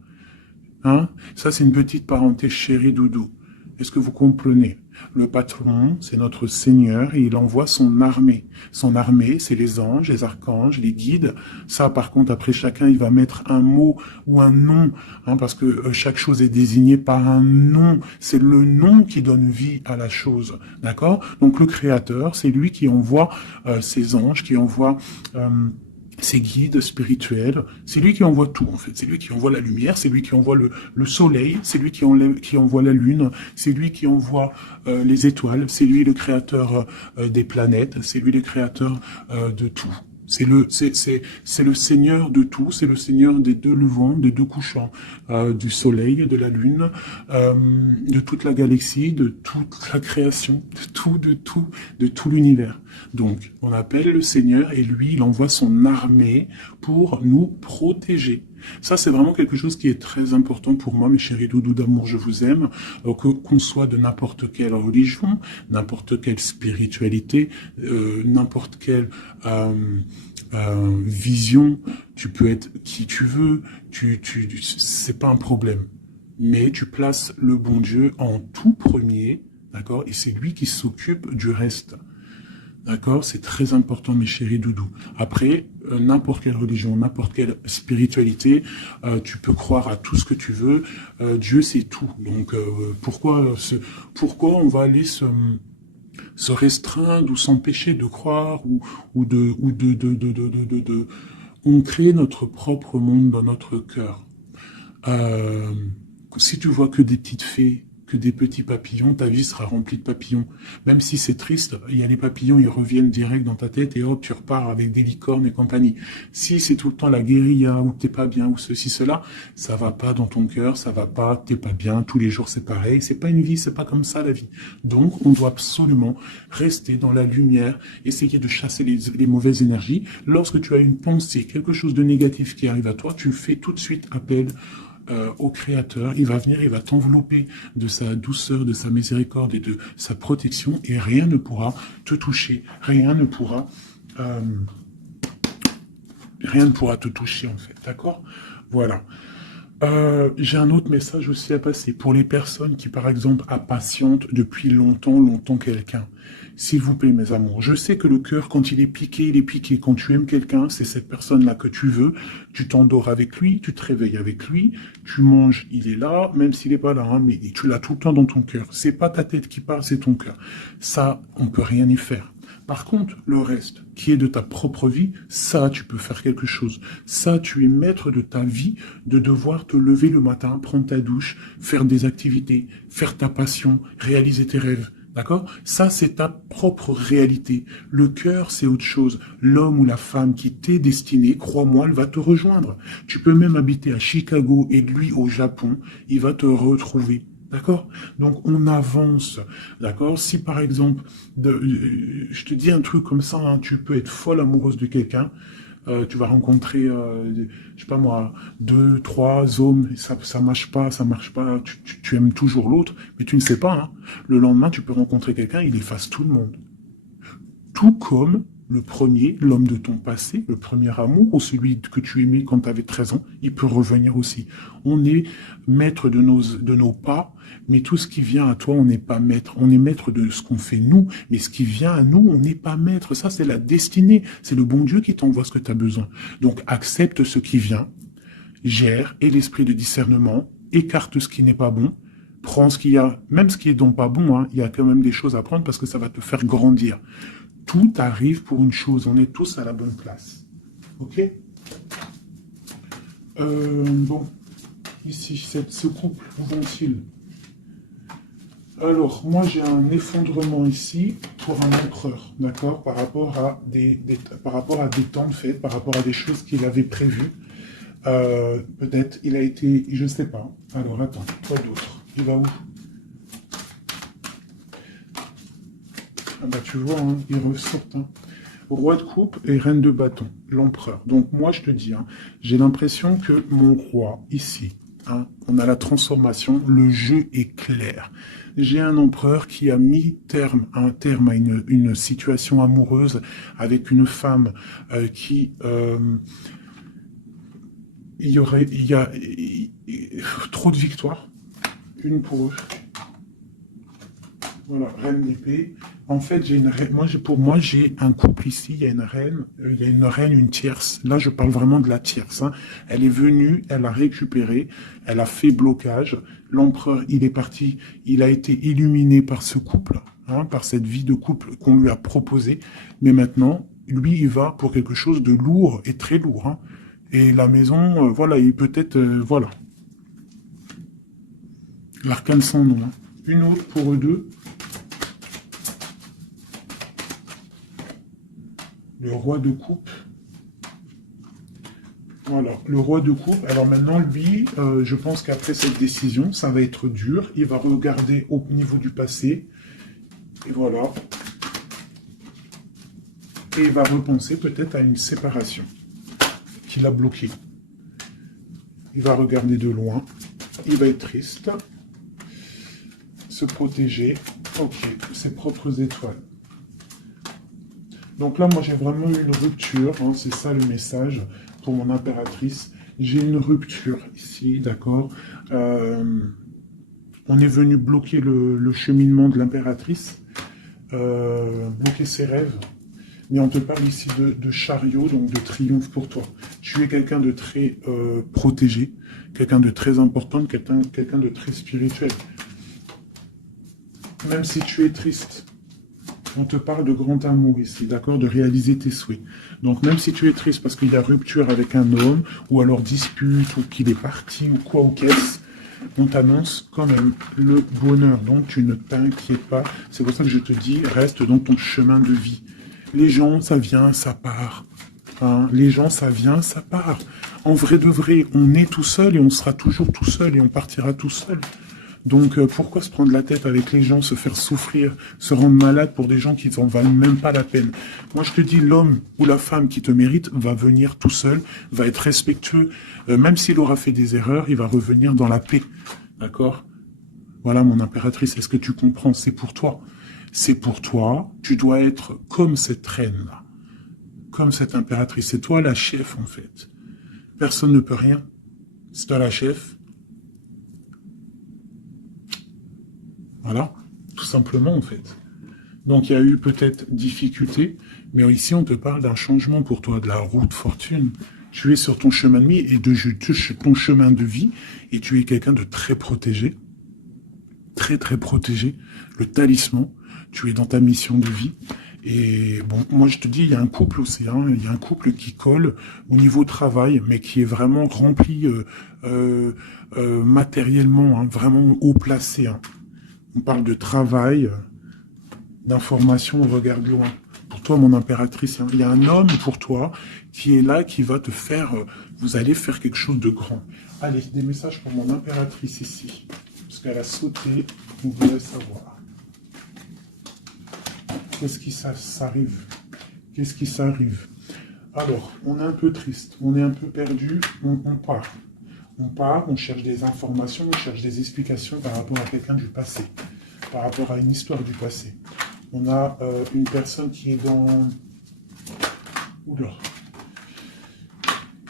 Hein? Ça, c'est une petite parenthèse chérie doudou. Est-ce que vous comprenez? Le patron, c'est notre Seigneur, et il envoie son armée. Son armée, c'est les anges, les archanges, les guides. Ça, par contre, après, chacun, il va mettre un mot ou un nom, hein, parce que chaque chose est désignée par un nom. C'est le nom qui donne vie à la chose, d'accord? Donc, le Créateur, c'est lui qui envoie ses anges, qui envoie... ses guides spirituels, c'est lui qui envoie tout en fait, c'est lui qui envoie la lumière, c'est lui qui envoie le soleil, c'est lui qui envoie la lune, c'est lui qui envoie les étoiles, c'est lui le créateur des planètes, c'est lui le créateur de tout. C'est le Seigneur de tout, c'est le Seigneur des deux levants, des deux couchants, du soleil, de la lune, de toute la galaxie, de toute la création, de tout l'univers. Donc, on appelle le Seigneur et lui, il envoie son armée pour nous protéger. Ça, c'est vraiment quelque chose qui est très important pour moi, mes chéris doudous d'amour, je vous aime, qu'on soit de n'importe quelle religion, n'importe quelle spiritualité, n'importe quelle vision, tu peux être qui tu veux, c'est pas un problème. mais tu places le bon Dieu en tout premier, d'accord? Et c'est lui qui s'occupe du reste. D'accord? C'est très important, mes chéris doudous. Après, n'importe quelle religion, n'importe quelle spiritualité, tu peux croire à tout ce que tu veux. Dieu, c'est tout. Donc, pourquoi on va aller se restreindre ou s'empêcher de croire on crée notre propre monde dans notre cœur. Euh, Si tu vois que des petites fées, que des petits papillons, ta vie sera remplie de papillons. Même si c'est triste, il y a les papillons, ils reviennent direct dans ta tête et hop, tu repars avec des licornes et compagnie. Si c'est tout le temps la guérilla, ou t'es pas bien, ou ceci, cela, ça va pas dans ton cœur, ça va pas, t'es pas bien, tous les jours c'est pareil, c'est pas une vie, c'est pas comme ça la vie. Donc, on doit absolument rester dans la lumière, essayer de chasser les mauvaises énergies. Lorsque tu as une pensée, quelque chose de négatif qui arrive à toi, tu fais tout de suite appel au Créateur, il va venir, il va t'envelopper de sa douceur, de sa miséricorde et de sa protection, et rien ne pourra te toucher, rien ne pourra te toucher en fait, d'accord? Voilà. J'ai un autre message aussi à passer pour les personnes qui, par exemple, impatientent depuis longtemps quelqu'un. S'il vous plaît, mes amours, je sais que le cœur, quand il est piqué, il est piqué. Quand tu aimes quelqu'un, c'est cette personne-là que tu veux. Tu t'endors avec lui, tu te réveilles avec lui, tu manges, il est là, même s'il n'est pas là, hein, mais tu l'as tout le temps dans ton cœur. C'est pas ta tête qui parle, c'est ton cœur. Ça, on peut rien y faire. Par contre, le reste, qui est de ta propre vie, ça, tu peux faire quelque chose. Ça, tu es maître de ta vie, de devoir te lever le matin, prendre ta douche, faire des activités, faire ta passion, réaliser tes rêves. D'accord? Ça, c'est ta propre réalité. Le cœur, c'est autre chose. L'homme ou la femme qui t'est destiné, crois-moi, elle va te rejoindre. Tu peux même habiter à Chicago et lui au Japon, il va te retrouver. D'accord? Donc, on avance. D'accord? Si, par exemple, je te dis un truc comme ça, hein, tu peux être folle amoureuse de quelqu'un, tu vas rencontrer, je sais pas moi, 2, 3 hommes, ça marche pas, tu aimes toujours l'autre, mais tu ne sais pas, hein. Le lendemain, tu peux rencontrer quelqu'un, il efface tout le monde. Tout comme le premier, l'homme de ton passé, le premier amour, ou celui que tu aimais quand tu avais 13 ans, il peut revenir aussi. On est maître de nos pas, mais tout ce qui vient à toi, on n'est pas maître. On est maître de ce qu'on fait nous, mais ce qui vient à nous, on n'est pas maître. Ça, c'est la destinée. C'est le bon Dieu qui t'envoie ce que tu as besoin. Donc, accepte ce qui vient, gère, et l'esprit de discernement, écarte ce qui n'est pas bon, prends ce qu'il y a, même ce qui est donc pas bon, hein, il y a quand même des choses à prendre parce que ça va te faire grandir. Tout arrive pour une chose, on est tous à la bonne place. Ok? Bon, ici, ce couple, où vont-ils? Alors, moi, j'ai un effondrement ici pour un empereur, d'accord? Par rapport à des temps de fête, par rapport à des choses qu'il avait prévues. Peut-être, il a été, je sais pas. Alors, attends, quoi d'autre? Il va où? Ah bah tu vois, hein, ils ressortent. Hein. Roi de coupe et reine de bâton, l'empereur. Donc moi je te dis, hein, j'ai l'impression que mon roi, ici, hein, on a la transformation, le jeu est clair. J'ai un empereur qui a mis un terme à une situation amoureuse avec une femme qui... il y a trop de victoires, une pour eux. Voilà, reine d'épée. En fait, j'ai une reine. Pour moi, j'ai un couple ici. Il y a une reine, une tierce. Là, je parle vraiment de la tierce. Hein. Elle est venue, elle a récupéré, elle a fait blocage. L'empereur, il est parti. Il a été illuminé par ce couple, hein, par cette vie de couple qu'on lui a proposée. Mais maintenant, lui, il va pour quelque chose de lourd et très lourd. Hein. Et la maison, voilà, il peut-être, voilà. L'arcane sans nom. Hein. Une autre pour eux deux. Le roi de coupe. Voilà, le roi de coupe. Alors maintenant, lui, je pense qu'après cette décision, ça va être dur. Il va regarder au niveau du passé. Et voilà. Et il va repenser peut-être à une séparation qui l'a bloqué. Il va regarder de loin. Il va être triste. Se protéger. Ok, ses propres étoiles. Donc là, moi, j'ai vraiment eu une rupture. Hein, c'est ça le message pour mon impératrice. J'ai une rupture ici, d'accord. On est venu bloquer le cheminement de l'impératrice, bloquer ses rêves. Mais on te parle ici de chariot, donc de triomphe pour toi. Tu es quelqu'un de très protégé, quelqu'un de très important, quelqu'un de très spirituel. Même si tu es triste, on te parle de grand amour ici, d'accord, de réaliser tes souhaits. Donc même si tu es triste parce qu'il y a rupture avec un homme, ou alors dispute, ou qu'il est parti, ou quoi ou qu'est-ce, on t'annonce quand même le bonheur. Donc tu ne t'inquiètes pas. C'est pour ça que je te dis, reste dans ton chemin de vie. Les gens, ça vient, ça part. Hein, les gens, ça vient, ça part. En vrai de vrai, on est tout seul et on sera toujours tout seul et on partira tout seul. Donc pourquoi se prendre la tête avec les gens, se faire souffrir, se rendre malade pour des gens qui n'en valent même pas la peine? Moi je te dis, l'homme ou la femme qui te mérite va venir tout seul, va être respectueux, même s'il aura fait des erreurs, il va revenir dans la paix. D'accord? Voilà mon impératrice, est-ce que tu comprends? C'est pour toi. C'est pour toi, tu dois être comme cette reine-là, comme cette impératrice. C'est toi la chef en fait. Personne ne peut rien. C'est toi la chef. Voilà, tout simplement en fait. Donc il y a eu peut-être difficulté, mais ici on te parle d'un changement pour toi, de la roue de fortune. Tu es sur ton chemin de vie et ton chemin de vie, et tu es quelqu'un de très protégé, très très protégé. Le talisman, tu es dans ta mission de vie. Et bon, moi je te dis, il y a un couple aussi, hein, il y a un couple qui colle au niveau travail, mais qui est vraiment rempli matériellement, hein, vraiment haut placé. Hein. On parle de travail, d'information, on regarde loin. Pour toi, mon impératrice, il y a un homme pour toi qui est là, qui va te faire... vous allez faire quelque chose de grand. Allez, des messages pour mon impératrice ici. Parce qu'elle a sauté, on voudrait savoir. Qu'est-ce qui s'arrive? Qu'est-ce qui s'arrive? Alors, on est un peu triste, on est un peu perdu, on part. On part, on cherche des informations, on cherche des explications par rapport à quelqu'un du passé, par rapport à une histoire du passé. On a une personne qui est dans... Oula.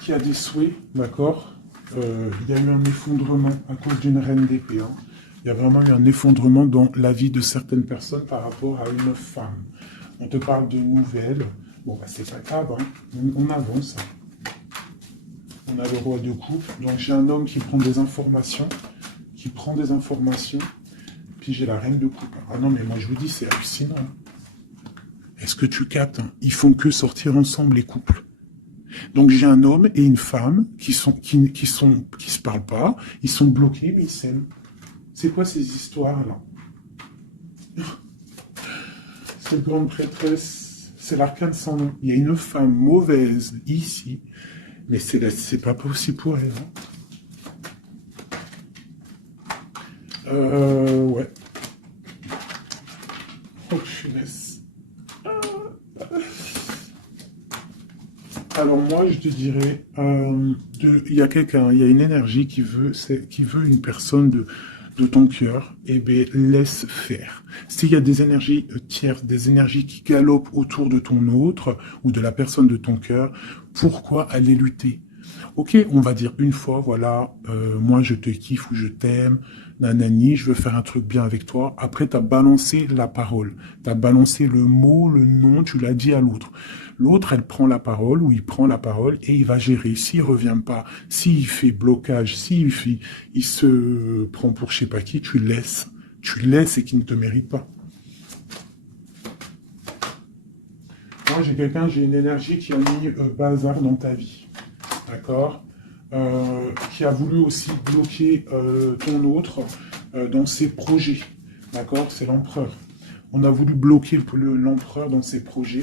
Qui a des souhaits, d'accord. Il y a eu un effondrement à cause d'une reine d'épée. Hein. Il y a vraiment eu un effondrement dans la vie de certaines personnes par rapport à une femme. On te parle de nouvelles. Bon, bah, c'est pas grave, hein. On avance. On a le roi de coupe. Donc j'ai un homme qui prend des informations, puis j'ai la reine de coupe. Ah non, mais moi je vous dis, c'est hallucinant. Est-ce que tu captes? Ils font que sortir ensemble, les couples. Donc j'ai un homme et une femme qui se parlent pas, ils sont bloqués, mais ils s'aiment. C'est quoi ces histoires-là? Cette grande prêtresse, c'est l'arcane sans nom. Il y a une femme mauvaise ici, mais c'est pas possible pour elle. Hein. Ouais. Oh, punaise. Alors moi, je te dirais, il y a quelqu'un, il y a une énergie qui veut une personne de ton cœur, eh bien, laisse faire. S'il y a des énergies tierces, des énergies qui galopent autour de ton autre, ou de la personne de ton cœur, pourquoi aller lutter? Ok, on va dire une fois, voilà, moi je te kiffe ou je t'aime, nanani, je veux faire un truc bien avec toi. Après, tu as balancé la parole, tu as balancé le mot, le nom, tu l'as dit à l'autre. L'autre, elle prend la parole, ou il prend la parole, et il va gérer. S'il revient pas, s'il fait blocage, il se prend pour je sais pas qui, tu laisses. Tu laisses et qu'il ne te mérite pas. Moi, j'ai une énergie qui a mis bazar dans ta vie. D'accord, qui a voulu aussi bloquer ton autre dans ses projets. D'accord, c'est l'empereur. On a voulu bloquer l'empereur dans ses projets.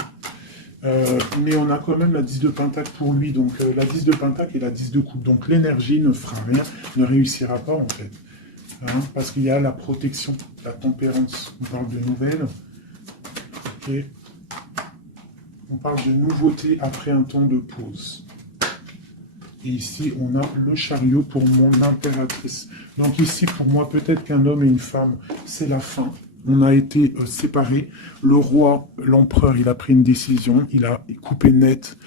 Mais on a quand même la 10 de pentacle pour lui. Donc la 10 de pentacle et la 10 de coupe. Donc l'énergie ne fera rien, ne réussira pas en fait. Hein, parce qu'il y a la protection, la tempérance. On parle de nouvelles. Ok. On parle de nouveauté après un temps de pause. Et ici, on a le chariot pour mon impératrice. Donc ici, pour moi, peut-être qu'un homme et une femme, c'est la fin. On a été séparés. Le roi, l'empereur, il a pris une décision. Il a coupé net,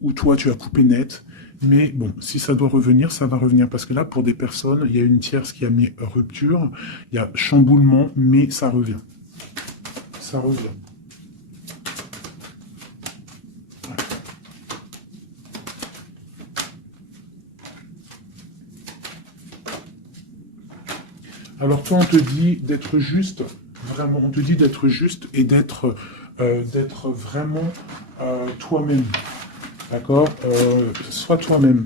ou toi, tu as coupé net. Mais bon, si ça doit revenir, ça va revenir. Parce que là, pour des personnes, il y a une tierce qui a mis rupture, il y a chamboulement, mais ça revient. Ça revient. Alors toi, on te dit d'être juste, vraiment, on te dit d'être juste et d'être vraiment toi-même. D'accord. Sois toi-même.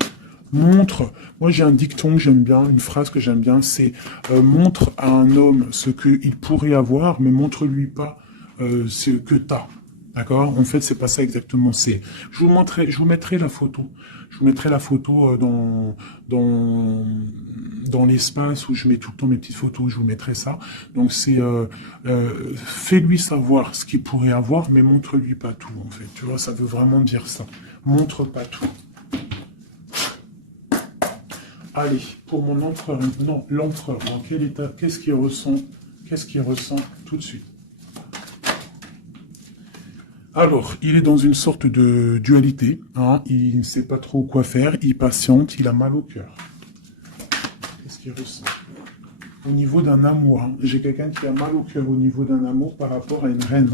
Montre, moi j'ai un dicton que j'aime bien, une phrase que j'aime bien, c'est montre à un homme ce qu'il pourrait avoir, mais montre-lui pas ce que t'as. D'accord. En fait, c'est pas ça exactement. Je vous mettrai la photo. Je vous mettrai la photo dans, dans l'espace où je mets tout le temps mes petites photos. Je vous mettrai ça. Donc c'est fais-lui savoir ce qu'il pourrait avoir, mais montre-lui pas tout. En fait, tu vois, ça veut vraiment dire ça. Montre pas tout. Allez, pour mon empereur, non, l'empereur, dans quel état, qu'est-ce qu'il ressent tout de suite. Alors, il est dans une sorte de dualité, hein, il ne sait pas trop quoi faire, il patiente, il a mal au cœur. Qu'est-ce qu'il ressent? Au niveau d'un amour, hein, j'ai quelqu'un qui a mal au cœur au niveau d'un amour par rapport à une reine.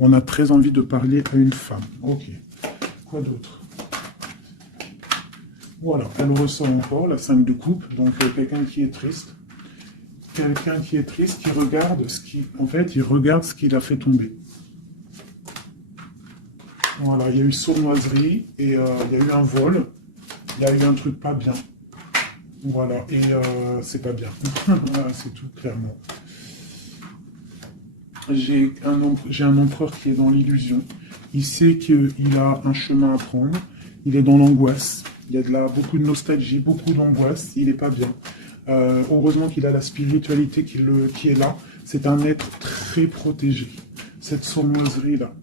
On a très envie de parler à une femme. Ok, quoi d'autre? Voilà, elle ressent encore la 5 de coupe, donc quelqu'un qui est triste. Quelqu'un qui est triste, qui regarde ce qui... En fait, il regarde ce qu'il a fait tomber. Voilà, il y a eu sournoiserie, et il y a eu un vol, il y a eu un truc pas bien. Voilà, et c'est pas bien. Voilà, c'est tout, clairement. J'ai un empereur qui est dans l'illusion. Il sait qu'il a un chemin à prendre. Il est dans l'angoisse. Il y a beaucoup de nostalgie, beaucoup d'angoisse. Il n'est pas bien. Heureusement qu'il a la spiritualité qui est là. C'est un être très protégé. Cette sournoiserie-là.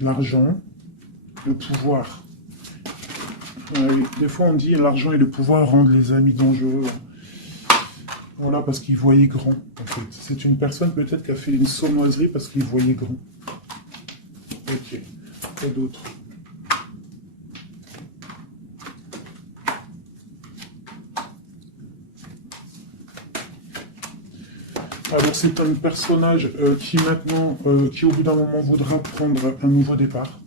L'argent, le pouvoir. Des fois, on dit l'argent et le pouvoir rendent les amis dangereux. Voilà, parce qu'il voyait grand, en fait. C'est une personne peut-être qui a fait une sournoiserie parce qu'il voyait grand. Ok. Et d'autres. Alors c'est un personnage qui maintenant, qui au bout d'un moment voudra prendre un nouveau départ.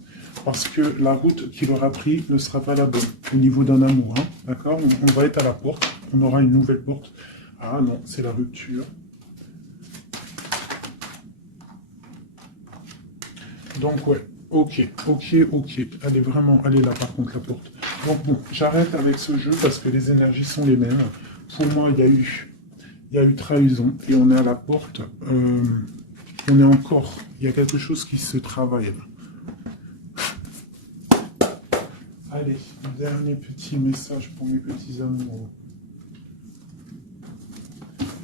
Parce que la route qu'il aura pris ne sera pas la bonne au niveau d'un amour. Hein, d'accord, on va être à la porte, on aura une nouvelle porte. Ah non, c'est la rupture. Donc ouais, ok. Elle est vraiment, elle est là par contre la porte. Donc bon, j'arrête avec ce jeu parce que les énergies sont les mêmes. Pour moi, il y a eu trahison et on est à la porte. On est encore, il y a quelque chose qui se travaille là. Allez, dernier petit message pour mes petits amours.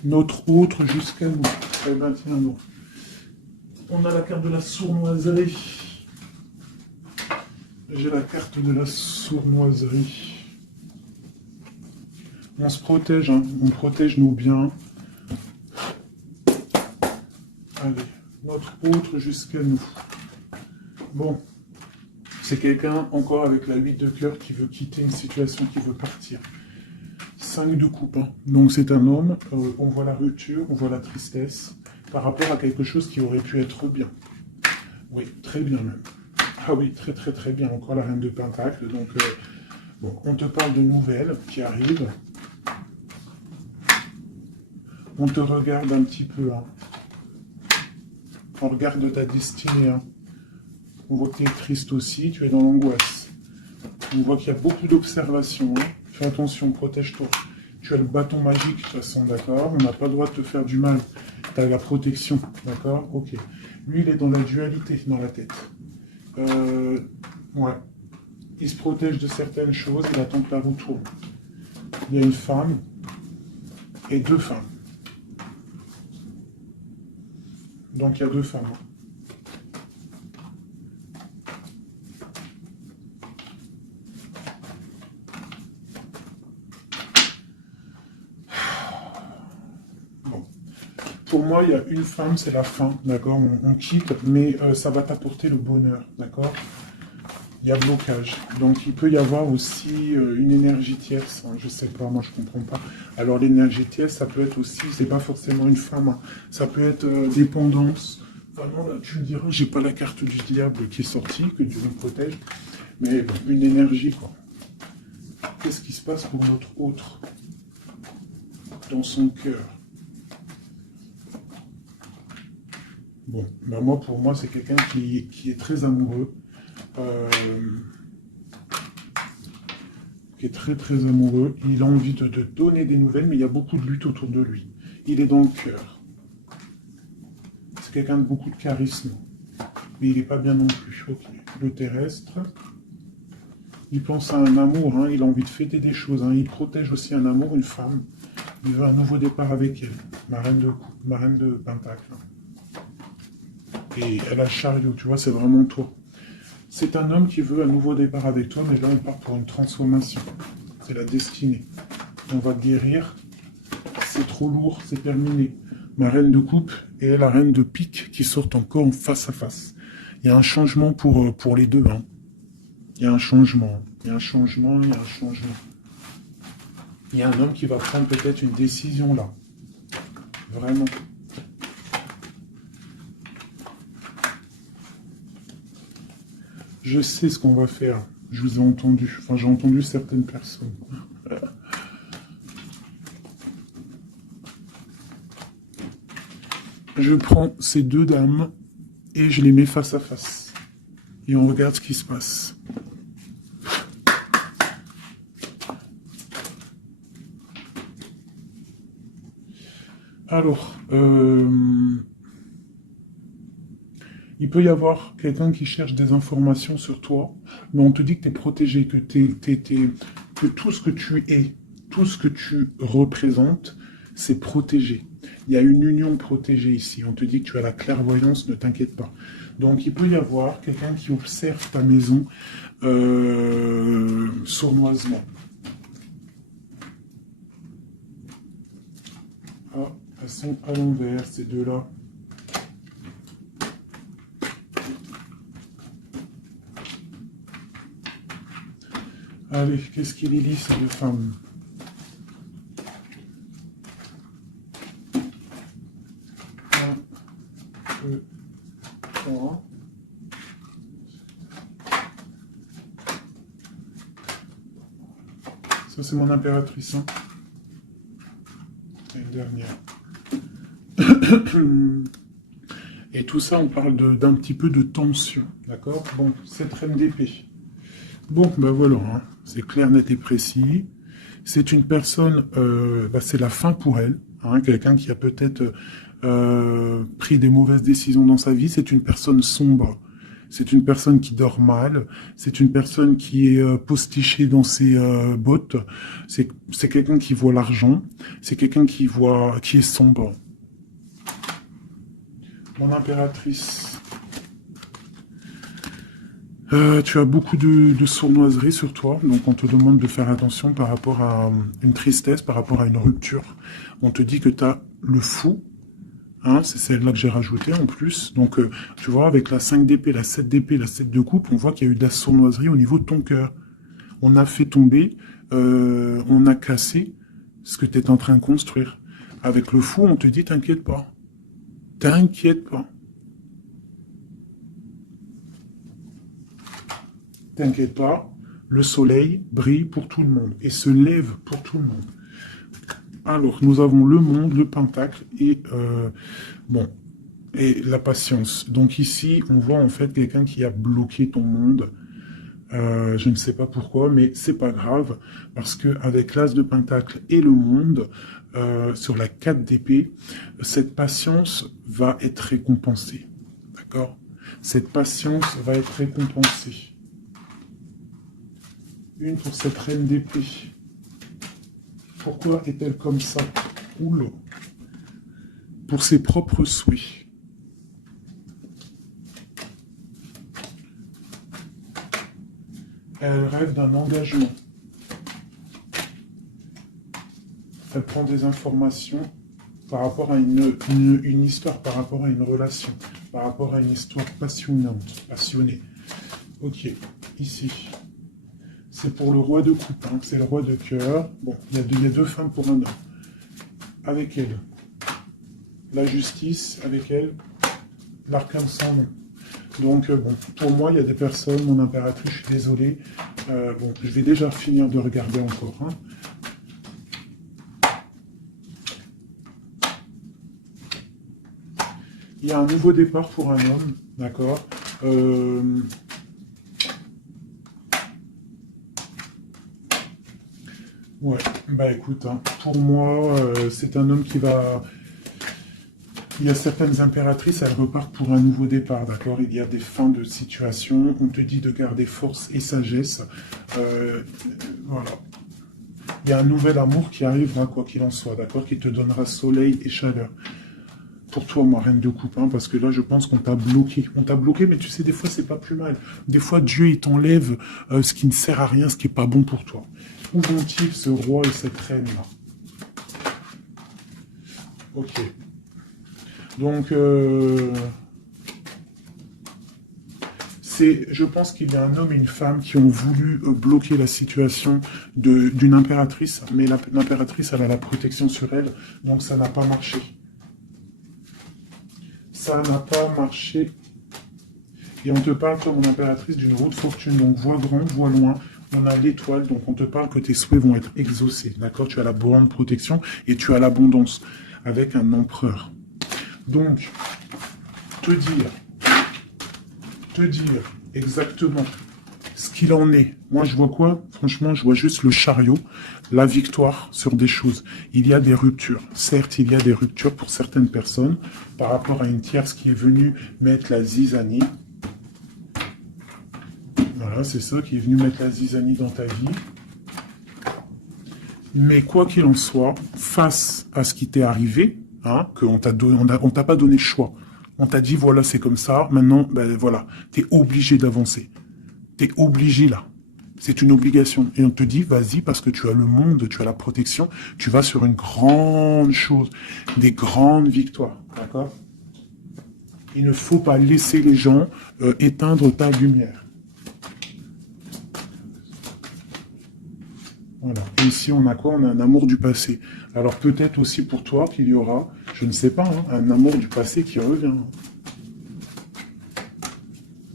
Notre autre jusqu'à nous. Eh ben tiens, non. On a la carte de la sournoiserie. J'ai la carte de la sournoiserie. On se protège, hein. On protège nos biens. Allez, notre autre jusqu'à nous. Bon, c'est quelqu'un encore avec la 8 de cœur qui veut quitter une situation, qui veut partir. 5 de coupe, hein. Donc c'est un homme, on voit la rupture, on voit la tristesse, par rapport à quelque chose qui aurait pu être bien. Oui, très bien même. Ah oui, très bien, encore la reine de Pentacle, donc bon, on te parle de nouvelles qui arrivent. On te regarde un petit peu, hein. On regarde ta destinée, hein. On voit que tu es triste aussi, tu es dans l'angoisse. On voit qu'il y a beaucoup d'observations, hein. Fais attention, protège-toi. Tu as le bâton magique, de toute façon, d'accord? On n'a pas le droit de te faire du mal. Tu as la protection, d'accord? Ok. Lui, il est dans la dualité, dans la tête. Ouais. Il se protège de certaines choses, il attend que la roue tourne. Il y a une femme et 2 femmes. Donc il y a 2 femmes. Bon. Pour moi, il y a une femme, c'est la fin, d'accord? On quitte, mais ça va t'apporter le bonheur, d'accord? Il y a blocage. Donc, il peut y avoir aussi une énergie tierce. Hein, je sais pas, moi, je comprends pas. Alors, l'énergie tierce, ça peut être aussi, c'est pas forcément une femme. Hein, ça peut être dépendance. Vraiment, là, tu me diras, j'ai pas la carte du diable qui est sortie, que Dieu nous protège. Mais bon, une énergie, quoi. Qu'est-ce qui se passe pour notre autre dans son cœur? Bon, ben moi, pour moi, c'est quelqu'un qui est très amoureux. Euh, qui est très très amoureux. Il a envie de donner des nouvelles, mais il y a beaucoup de lutte autour de lui. Il est dans le cœur. C'est quelqu'un de beaucoup de charisme. Mais il n'est pas bien non plus. Ok. Le terrestre. Il pense à un amour, hein. Il a envie de fêter des choses. Hein. Il protège aussi un amour, une femme. Il veut un nouveau départ avec elle. Ma reine de Pentacle. Et elle a le chariot, tu vois, c'est vraiment toi. C'est un homme qui veut un nouveau départ avec toi, mais là on part pour une transformation. C'est la destinée. On va guérir. C'est trop lourd, c'est terminé. Ma reine de coupe et la reine de pique qui sortent encore en face à face. Il y a un changement pour les deux. Hein. Il y a un changement. Il y a un changement, il y a un changement. Il y a un homme qui va prendre peut-être une décision là. Vraiment. Je sais ce qu'on va faire. Je vous ai entendu. Enfin, j'ai entendu certaines personnes. Je prends ces deux dames et je les mets face à face. Et on regarde ce qui se passe. Alors, il peut y avoir quelqu'un qui cherche des informations sur toi, mais on te dit que tu es protégé, que tout ce que tu es, tout ce que tu représentes, c'est protégé. Il y a une union protégée ici. On te dit que tu as la clairvoyance, ne t'inquiète pas. Donc il peut y avoir quelqu'un qui observe ta maison sournoisement. Ah, elles sont à l'envers, ces deux-là. Allez, qu'est-ce qu'il est lisse, ces deux femmes? Un, deux, trois. Ça, c'est mon impératrice. Hein. Et une dernière. Et tout ça, on parle d'un petit peu de tension. D'accord? Bon, cette reine d'épée. Bon, ben voilà, hein. C'est clair, net et précis. C'est une personne, c'est la fin pour elle. Hein, quelqu'un qui a peut-être pris des mauvaises décisions dans sa vie. C'est une personne sombre. C'est une personne qui dort mal. C'est une personne qui est postichée dans ses bottes. C'est quelqu'un qui voit l'argent. C'est quelqu'un qui est sombre. Mon impératrice. Tu as beaucoup de sournoiserie sur toi, donc on te demande de faire attention par rapport à une tristesse, par rapport à une rupture. On te dit que tu as le fou, hein, c'est celle-là que j'ai rajoutée en plus. Donc, tu vois, avec la 5 d'épée, la 7 d'épée, la 7 de coupe, on voit qu'il y a eu de la sournoiserie au niveau de ton cœur. On a fait tomber, on a cassé ce que tu es en train de construire. Avec le fou, on te dit, t'inquiète pas. T'inquiète pas. T'inquiète pas, le soleil brille pour tout le monde et se lève pour tout le monde. Alors, nous avons le monde, le pentacle et et la patience. Donc ici, on voit en fait quelqu'un qui a bloqué ton monde. Je ne sais pas pourquoi, mais c'est pas grave parce que avec l'as de pentacle et le monde sur la 4 d'épée, cette patience va être récompensée. D'accord? Cette patience va être récompensée. Une pour cette reine d'épée. Pourquoi est-elle comme ça? Oula. Pour ses propres souhaits. Elle rêve d'un engagement. Elle prend des informations par rapport à une histoire, par rapport à une relation, par rapport à une histoire passionnante, passionnée. Ok. ici. C'est pour le roi de coupe, hein, c'est le roi de cœur. Bon, il y a deux femmes pour un homme. Avec elle, la justice, avec elle, l'arcane sans nom. Donc, bon, pour moi, il y a des personnes, mon impératrice, je suis désolé. Bon, je vais déjà finir de regarder encore. Hein. Il y a un nouveau départ pour un homme, d'accord. Ouais, bah écoute, hein, pour moi, c'est un homme qui va... Il y a certaines impératrices, elles repartent pour un nouveau départ, d'accord. Il y a des fins de situation, on te dit de garder force et sagesse. Voilà. Il y a un nouvel amour qui arrivera, quoi qu'il en soit, d'accord, qui te donnera soleil et chaleur. Pour toi, ma reine de coupe, hein, parce que là, je pense qu'on t'a bloqué. On t'a bloqué, mais tu sais, des fois, c'est pas plus mal. Des fois, Dieu, il t'enlève ce qui ne sert à rien, ce qui est pas bon pour toi. Où vont-ils, ce roi et cette reine-là? Ok. Donc, je pense qu'il y a un homme et une femme qui ont voulu bloquer la situation d'une impératrice, mais l'impératrice, elle a la protection sur elle, donc ça n'a pas marché. Ça n'a pas marché. Et on te parle comme une impératrice d'une roue de fortune, donc vois grand, vois loin. On a l'étoile, donc on te parle que tes souhaits vont être exaucés, d'accord? Tu as la grande protection et tu as l'abondance avec un empereur. Donc, te dire exactement ce qu'il en est. Moi, je vois quoi? Franchement, je vois juste le chariot, la victoire sur des choses. Il y a des ruptures. Certes, il y a des ruptures pour certaines personnes par rapport à une tierce qui est venue mettre la zizanie. Voilà, c'est ça, qui est venu mettre la zizanie dans ta vie. Mais quoi qu'il en soit, face à ce qui t'est arrivé, hein, qu'on t'a pas donné le choix. On t'a dit, voilà, c'est comme ça. Maintenant, ben voilà, t'es obligé d'avancer. T'es obligé là. C'est une obligation. Et on te dit, vas-y, parce que tu as le monde, tu as la protection, tu vas sur une grande chose, des grandes victoires. D'accord? Il ne faut pas laisser les gens éteindre ta lumière. Voilà. Et ici, on a quoi? On a un amour du passé. Alors peut-être aussi pour toi qu'il y aura, je ne sais pas, hein, un amour du passé qui revient.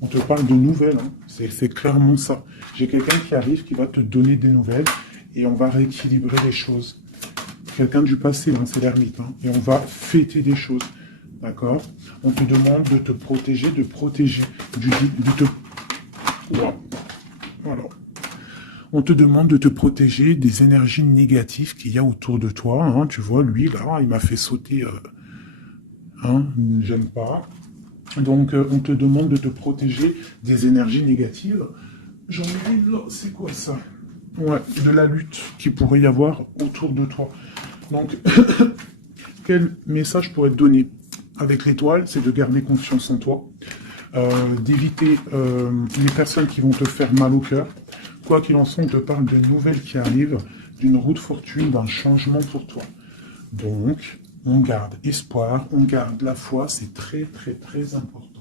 On te parle de nouvelles, hein. C'est clairement ça. J'ai quelqu'un qui arrive, qui va te donner des nouvelles, et on va rééquilibrer les choses. Quelqu'un du passé, hein, c'est l'ermite, hein, et on va fêter des choses. D'accord? On te demande de te protéger, Voilà. On te demande de te protéger des énergies négatives qu'il y a autour de toi. Hein. Tu vois, lui, là, il m'a fait sauter. Hein, j'aime pas. Donc, on te demande de te protéger des énergies négatives. J'en ai une là, c'est quoi ça? Ouais, de la lutte qu'il pourrait y avoir autour de toi. Donc, quel message pourrait te donner avec l'étoile? C'est de garder confiance en toi, d'éviter les personnes qui vont te faire mal au cœur. Quoi qu'il en soit, on te parle de nouvelles qui arrivent, d'une roue de fortune, d'un changement pour toi. Donc, on garde espoir, on garde la foi, c'est très, très, très important.